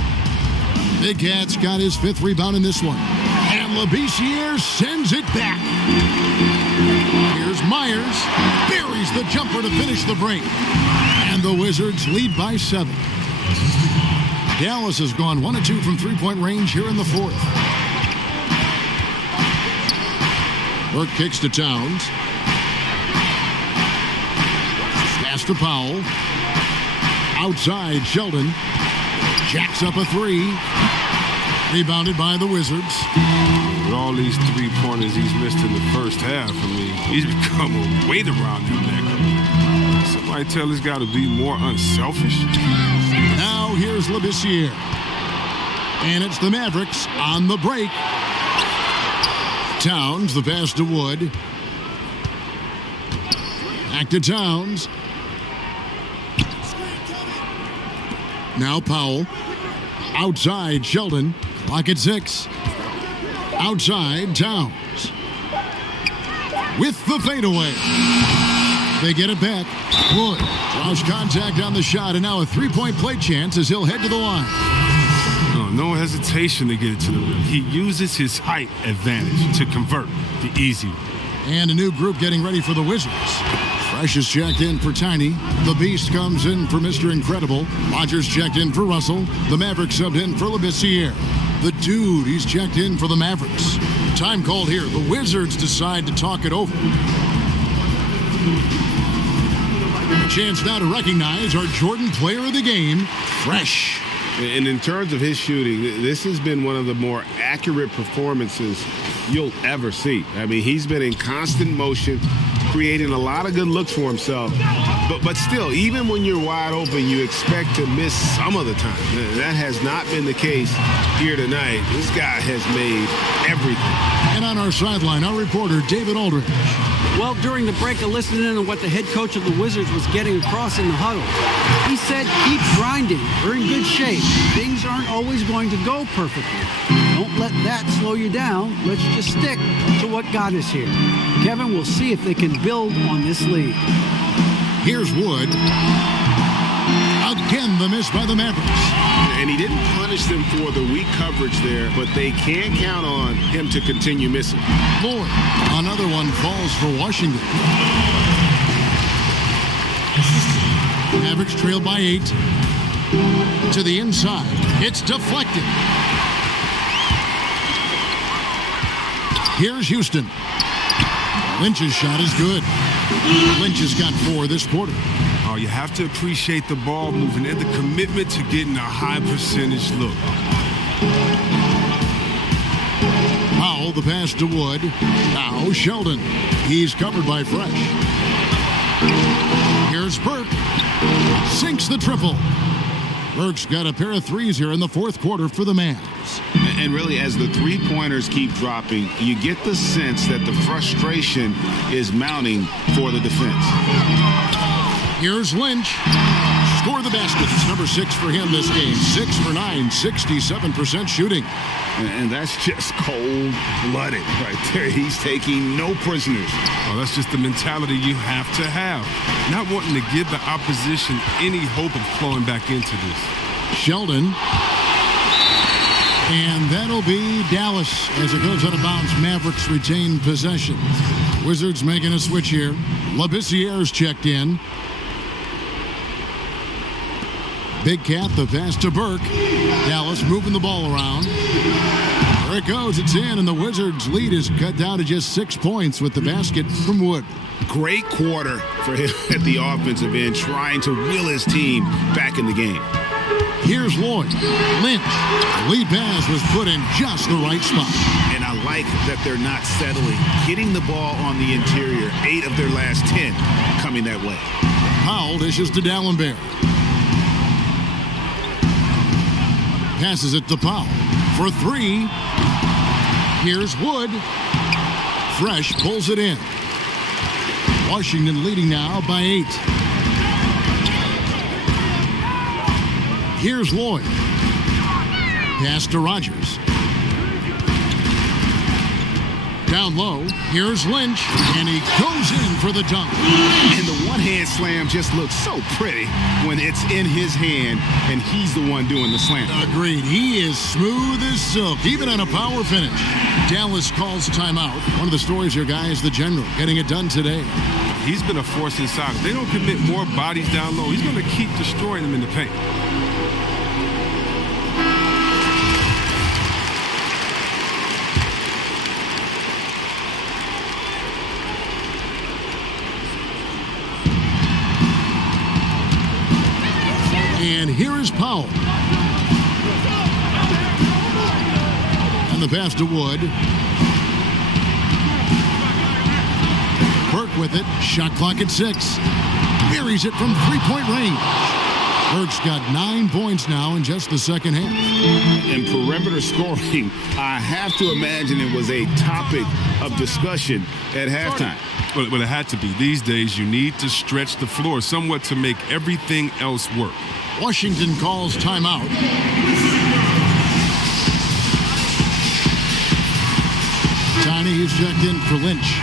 Big Cat's got his 5th rebound in this one. And Labissiere sends it back. Here's Myers. Buries the jumper to finish the break. And the Wizards lead by 7. Dallas has gone 1 of 2 from 3-point range here in the 4th. Burke kicks to Towns. Pass to Powell. Outside, Sheldon. Jacks up a 3. Rebounded by the Wizards. With all these 3-pointers he's missed in the first half, I mean, he's become a weight around him neck. Somebody tell this guy to be more unselfish. Now here's Labissiere. And it's the Mavericks on the break. Towns, the pass to Wood. Back to Towns. Now Powell. Outside, Sheldon. Clock at 6. Outside, Towns. With the fadeaway. They get it back. Wood draws contact on the shot, and now a 3-point play chance as he'll head to the line. No hesitation to get it to the rim. He uses his height advantage to convert the easy one. And a new group getting ready for the Wizards. Fresh is checked in for Tiny. The Beast comes in for Mr. Incredible. Rogers checked in for Russell. The Mavericks subbed in for Labissiere. The Dude, he's checked in for the Mavericks. Time called here. The Wizards decide to talk it over. A chance now to recognize our Jordan Player of the Game, Fresh. And in terms of his shooting, this has been one of the more accurate performances you'll ever see. I mean, he's been in constant motion, creating a lot of good looks for himself. But still, even when you're wide open, you expect to miss some of the time. That has not been the case here tonight. This guy has made everything. And on our sideline, our reporter, David Aldridge. Well, during the break, I listened in on what the head coach of the Wizards was getting across in the huddle. He said, keep grinding. We're in good shape. Things aren't always going to go perfectly. Don't let that slow you down. Let's just stick to what got us here. Kevin, we'll see if they can build on this lead. Here's Wood. Again, the miss by the Mavericks. And he didn't punish them for the weak coverage there, but they can't count on him to continue missing. Lord, another one falls for Washington. Mavericks trail by 8. To the inside. It's deflected. Here's Houston. Lynch's shot is good. Lynch has got 4 this quarter. Oh, you have to appreciate the ball movement and the commitment to getting a high percentage look. Powell, the pass to Wood. Now Sheldon. He's covered by Fresh. Here's Burke. Sinks the triple. Burke's got a pair of threes here in the 4th quarter for the Mavs. And really, as the three-pointers keep dropping, you get the sense that the frustration is mounting for the defense. Here's Lynch. Score the basket. It's number 6 for him this game. 6 for 9, 67% shooting. And that's just cold-blooded right there. He's taking no prisoners. Oh, that's just the mentality you have to have. Not wanting to give the opposition any hope of clawing back into this. Sheldon. And that'll be Dallas as it goes out of bounds. Mavericks retain possession. Wizards making a switch here. Labissiere's checked in. Big Cat, the pass to Burke. Dallas moving the ball around. There it goes. It's in, and the Wizards' lead is cut down to just 6 points with the basket from Wood. Great quarter for him at the offensive end, trying to will his team back in the game. Here's Lloyd. Lynch. Lead pass was put in just the right spot. And I like that they're not settling. Getting the ball on the interior, 8 of their last 10 coming that way. Powell dishes to Dallenberg. Passes it to Powell for 3. Here's Wood. Fresh pulls it in. Washington leading now by 8. Here's Lloyd. Pass to Rogers. Down low. Here's Lynch. And he goes in for the dunk. And the one-hand slam just looks so pretty when it's in his hand and he's the one doing the slam. Agreed. He is smooth as silk, even on a power finish. Dallas calls timeout. One of the stories here, guys, the general, getting it done today. He's been a force inside. If they don't commit more bodies down low, he's going to keep destroying them in the paint. And here is Powell. And the pass to Wood. Burke with it. Shot clock at 6. Buries it from three-point range. Burke's got 9 points now in just the second half. And perimeter scoring, I have to imagine it was a topic of discussion at halftime. Well, it had to be. These days, you need to stretch the floor somewhat to make everything else work. Washington calls timeout. Tiny is checked in for Lynch.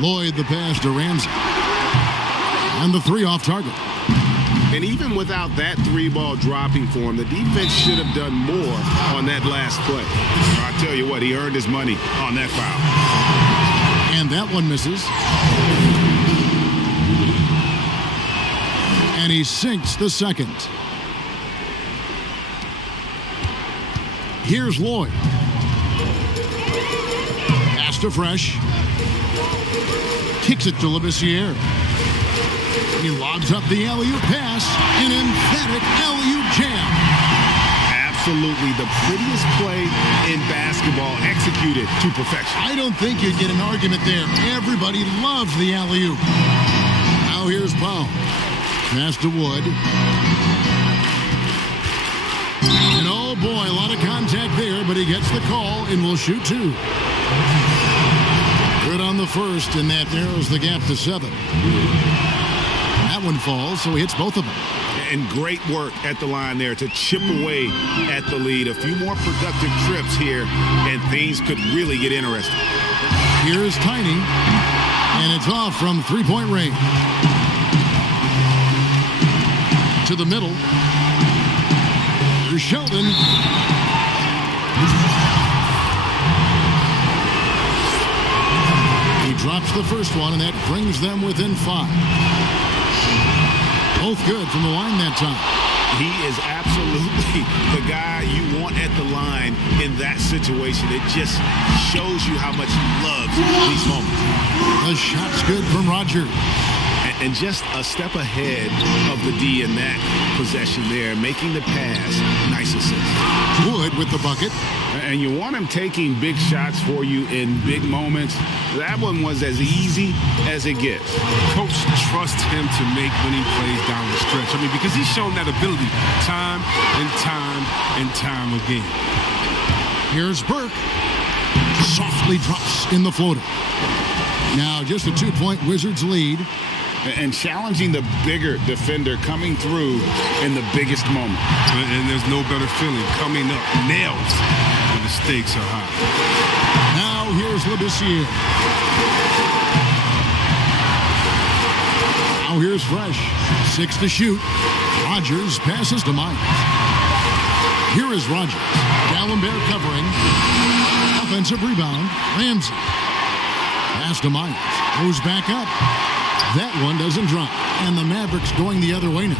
Lloyd the pass to Ramsey. And the 3 off target. And even without that 3-ball dropping for him, the defense should have done more on that last play. I tell you what, he earned his money on that foul. And that one misses. And he sinks the second. Here's Lloyd. Pass to Fresh. Kicks it to Labissiere. He lobs up the alley-oop pass. An emphatic alley-oop jam. Absolutely the prettiest play in basketball, executed to perfection. I don't think you'd get an argument there. Everybody loves the alley-oop. Now here's Powell. Pass to Wood. And oh boy, a lot of contact there, but he gets the call and will shoot 2. Good on the first, and that narrows the gap to 7. That one falls, so he hits both of them. And great work at the line there to chip away at the lead. A few more productive trips here, and things could really get interesting. Here's Tiny, and it's off from three-point range. To the middle. Here's Sheldon. He drops the first one, and that brings them within 5. Both good from the line that time. He is absolutely the guy you want at the line in that situation. It just shows you how much he loves these moments. The shot's good from Rogers. And just a step ahead of the D in that possession there, making the pass. Nice assist. Wood with the bucket. And you want him taking big shots for you in big moments. That one was as easy as it gets. Coach trusts him to make winning plays down the stretch. I mean, because he's shown that ability time and time and time again. Here's Burke. Softly drops in the floater. Now just a 2-point Wizards lead. And challenging the bigger defender coming through in the biggest moment. And there's no better feeling coming up nails when the stakes are high. Now here's Labissiere. Now here's Fresh. 6 to shoot. Rogers passes to Myers. Here is Rogers. Dallenberg covering. Offensive rebound. Ramsey. Pass to Myers. Goes back up. That one doesn't drop. And the Mavericks going the other way now.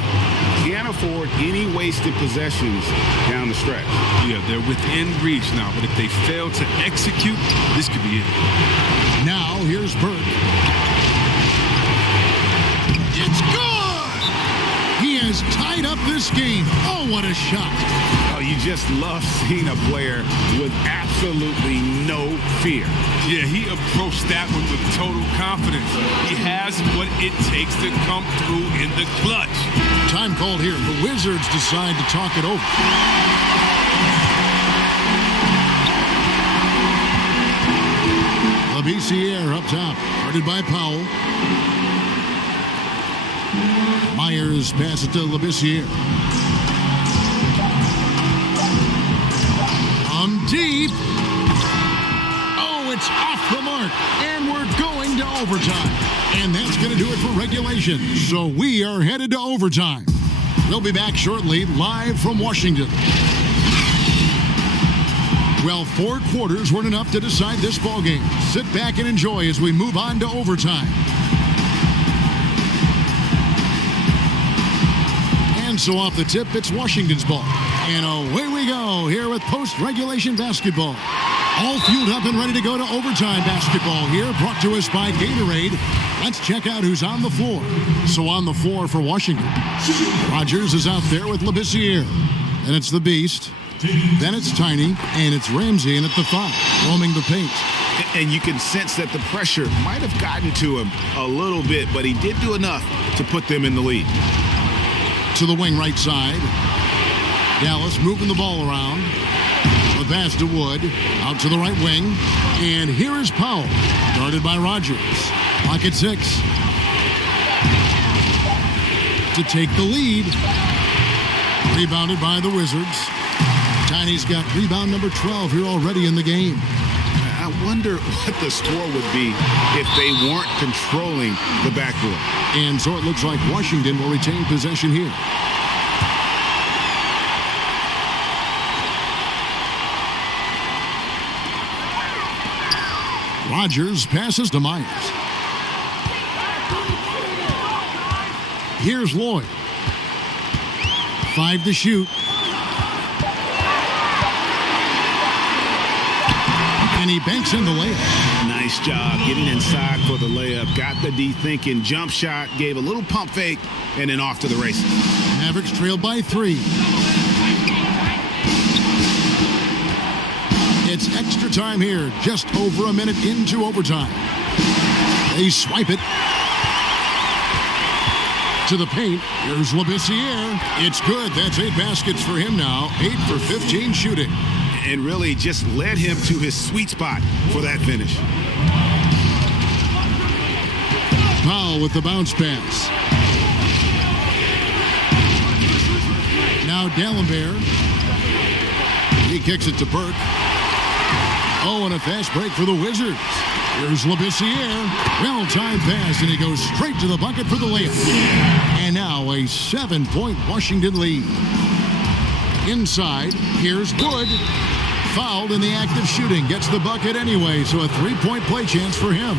Can't afford any wasted possessions down the stretch. Yeah, they're within reach now, but if they fail to execute, this could be it. Now here's Burke. It's good! He has tied up this game. Oh, what a shot. Oh, you just love seeing a player with absolutely no fear. Yeah, he approached that one with total confidence. He has what it takes to come through in the clutch. Time called here. The Wizards decide to talk it over. Labissiere up top, guarded by Powell. Myers passes to Labissiere. Deep. Oh, it's off the mark. And we're going to overtime. And that's going to do it for regulation. So we are headed to overtime. We'll be back shortly, live from Washington. Well, 4 quarters weren't enough to decide this ballgame. Sit back and enjoy as we move on to overtime. And so off the tip, it's Washington's ball. And away we go here with post-regulation basketball. All fueled up and ready to go to overtime basketball here, brought to us by Gatorade. Let's check out who's on the floor. So on the floor for Washington, Rogers is out there with Labissiere. And it's the Beast. Then it's Tiny, and it's Ramsey in at the 5, roaming the paint. And you can sense that the pressure might have gotten to him a little bit, but he did do enough to put them in the lead. To the wing right side. Dallas moving the ball around. The pass to Wood. Out to the right wing. And here is Powell. Guarded by Rogers. Clock at 6. To take the lead. Rebounded by the Wizards. Tiny's got rebound number 12 here already in the game. I wonder what the score would be if they weren't controlling the backboard. And so it looks like Washington will retain possession here. Rogers passes to Myers. Here's Lloyd. 5 to shoot. And he banks in the layup. Nice job getting inside for the layup. Got the D thinking. Jump shot. Gave a little pump fake. And then off to the races. Mavericks trailed by 3. It's extra time here. Just over a minute into overtime. They swipe it. To the paint. Here's Labissiere. It's good. That's 8 baskets for him now. 8 for 15 shooting. And really just led him to his sweet spot for that finish. Powell with the bounce pass. Now D'Alembert. He kicks it to Burke. Oh, and a fast break for the Wizards. Here's Labissiere. Well-timed pass, and he goes straight to the bucket for the layup. And now a 7-point Washington lead. Inside, here's Wood. Fouled in the act of shooting. Gets the bucket anyway, so a 3-point play chance for him.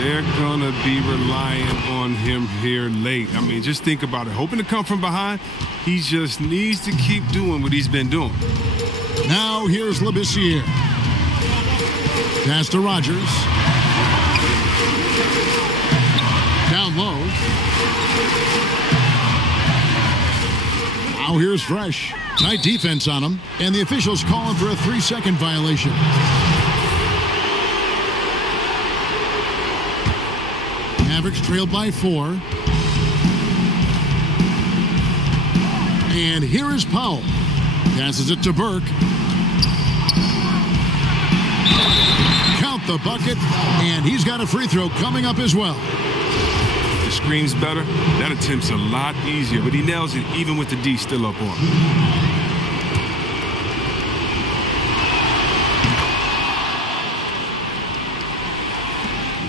They're going to be relying on him here late. I mean, just think about it. Hoping to come from behind, he just needs to keep doing what he's been doing. Now here's Labissiere. Pass to Rogers. Down low. Now here's Fresh. Tight defense on him. And the officials calling for a 3-second violation. Mavericks trailed by 4. And here is Powell. Passes it to Burke. Count the bucket. And he's got a free throw coming up as well. The screen's better. That attempt's a lot easier, but he nails it even with the D still up on him.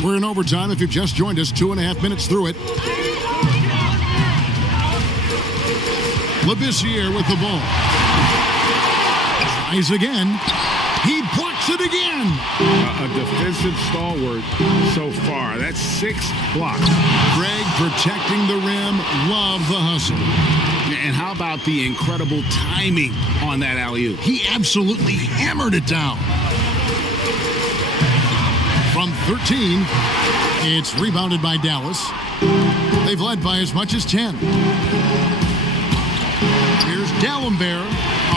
We're in overtime. If you've just joined us, 2.5 minutes through it. Labissiere with the ball. Tries again. He blocked Makes it again. A defensive stalwart so far. That's 6 blocks. Greg protecting the rim. Love the hustle. And how about the incredible timing on that alley-oop? He absolutely hammered it down. From 13, it's rebounded by Dallas. They've led by as much as 10. Here's D'Alembert.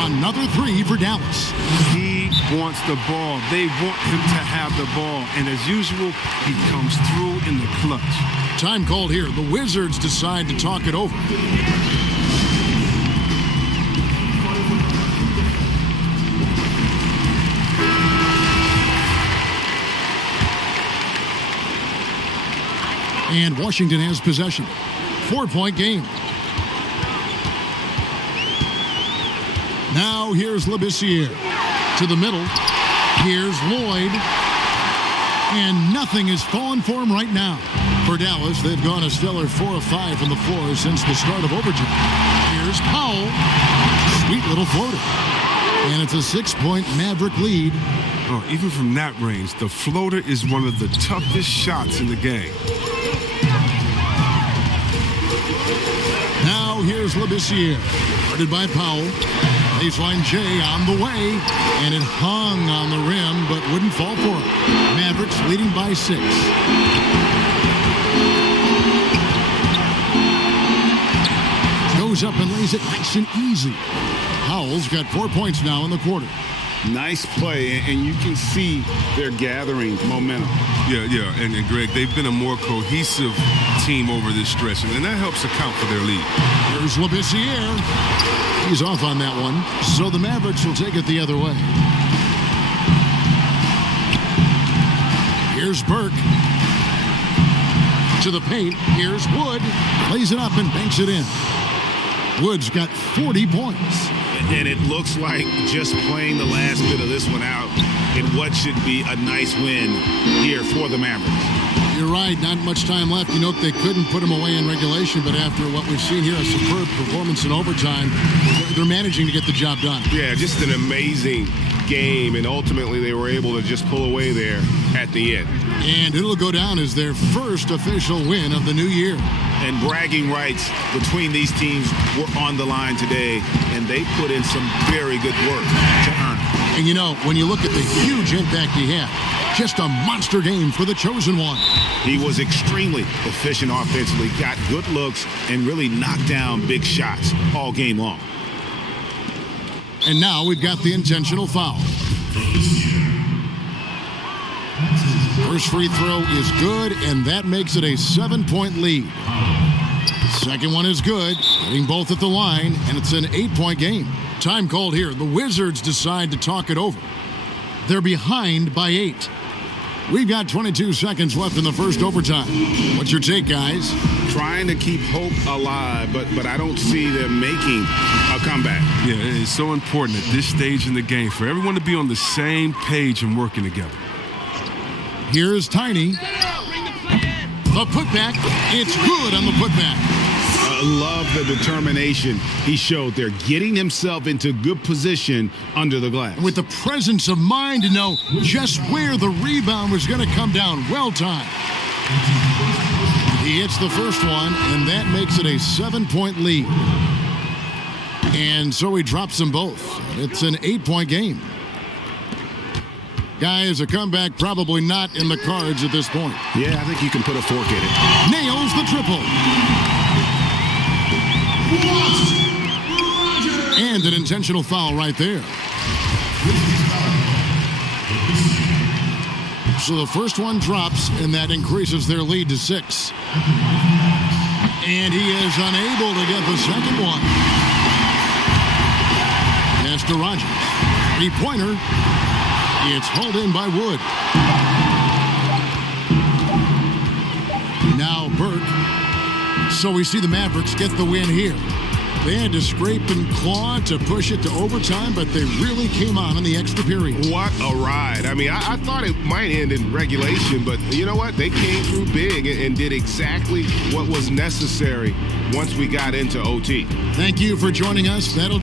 Another 3 for Dallas. He wants the ball. They want him to have the ball. And as usual, he comes through in the clutch. Time called here. The Wizards decide to talk it over. And Washington has possession. 4-point game. Now here's Labissiere to the middle. Here's Lloyd. And nothing is falling for him right now. For Dallas, they've gone a stellar 4 of 5 from the floor since the start of overtime. Here's Powell. Sweet little floater. And it's a 6-point Maverick lead. Oh, even from that range, the floater is one of the toughest shots in the game. Now here's Labissiere. Guarded by Powell. Baseline J on the way. And it hung on the rim, but wouldn't fall for him. Mavericks leading by 6. Goes up and lays it nice and easy. Powell's got 4 points now in the quarter. Nice play, and you can see they're gathering momentum. Yeah, and Greg, they've been a more cohesive team over this stretch, and that helps account for their lead. Here's Labissiere. He's off on that one, so the Mavericks will take it the other way. Here's Burke. To the paint. Here's Wood. Plays it up and banks it in. Wood's got 40 points. And it looks like just playing the last bit of this one out in what should be a nice win here for the Mavericks. You're right, not much time left. You know, they couldn't put him away in regulation, but after what we've seen here, a superb performance in overtime, they're managing to get the job done. Yeah, just an amazing game, and ultimately they were able to just pull away there at the end. And it'll go down as their first official win of the new year. And bragging rights between these teams were on the line today, and they put in some very good work to earn it. And you know, when you look at the huge impact he had, just a monster game for the chosen one. He was extremely efficient offensively, got good looks, and really knocked down big shots all game long. And now we've got the intentional foul. First free throw is good, and that makes it a 7-point lead. Second one is good, hitting both at the line, and it's an 8-point game. Time called here. The Wizards decide to talk it over. They're behind by 8. We've got 22 seconds left in the first overtime. What's your take, guys? Trying to keep hope alive, but I don't see them making a comeback. Yeah, it's so important at this stage in the game for everyone to be on the same page and working together. Here's Tiny. The putback. It's good on the putback. Love the determination he showed there, getting himself into good position under the glass. With the presence of mind to know just where the rebound was going to come down. Well timed. He hits the first one, and that makes it a 7-point lead. And so he drops them both. It's an 8-point game. Guys, a comeback probably not in the cards at this point. Yeah, I think you can put a fork in it. Nails the triple. And an intentional foul right there. So the first one drops, and that increases their lead to 6. And he is unable to get the second one. Pass to Rogers. 3-pointer. It's hauled in by Wood. Now Burke. So we see the Mavericks get the win here. They had to scrape and claw to push it to overtime, but they really came on in the extra period. What a ride. I mean, I thought it might end in regulation, but you know what? They came through big and did exactly what was necessary once we got into OT. Thank you for joining us. That'll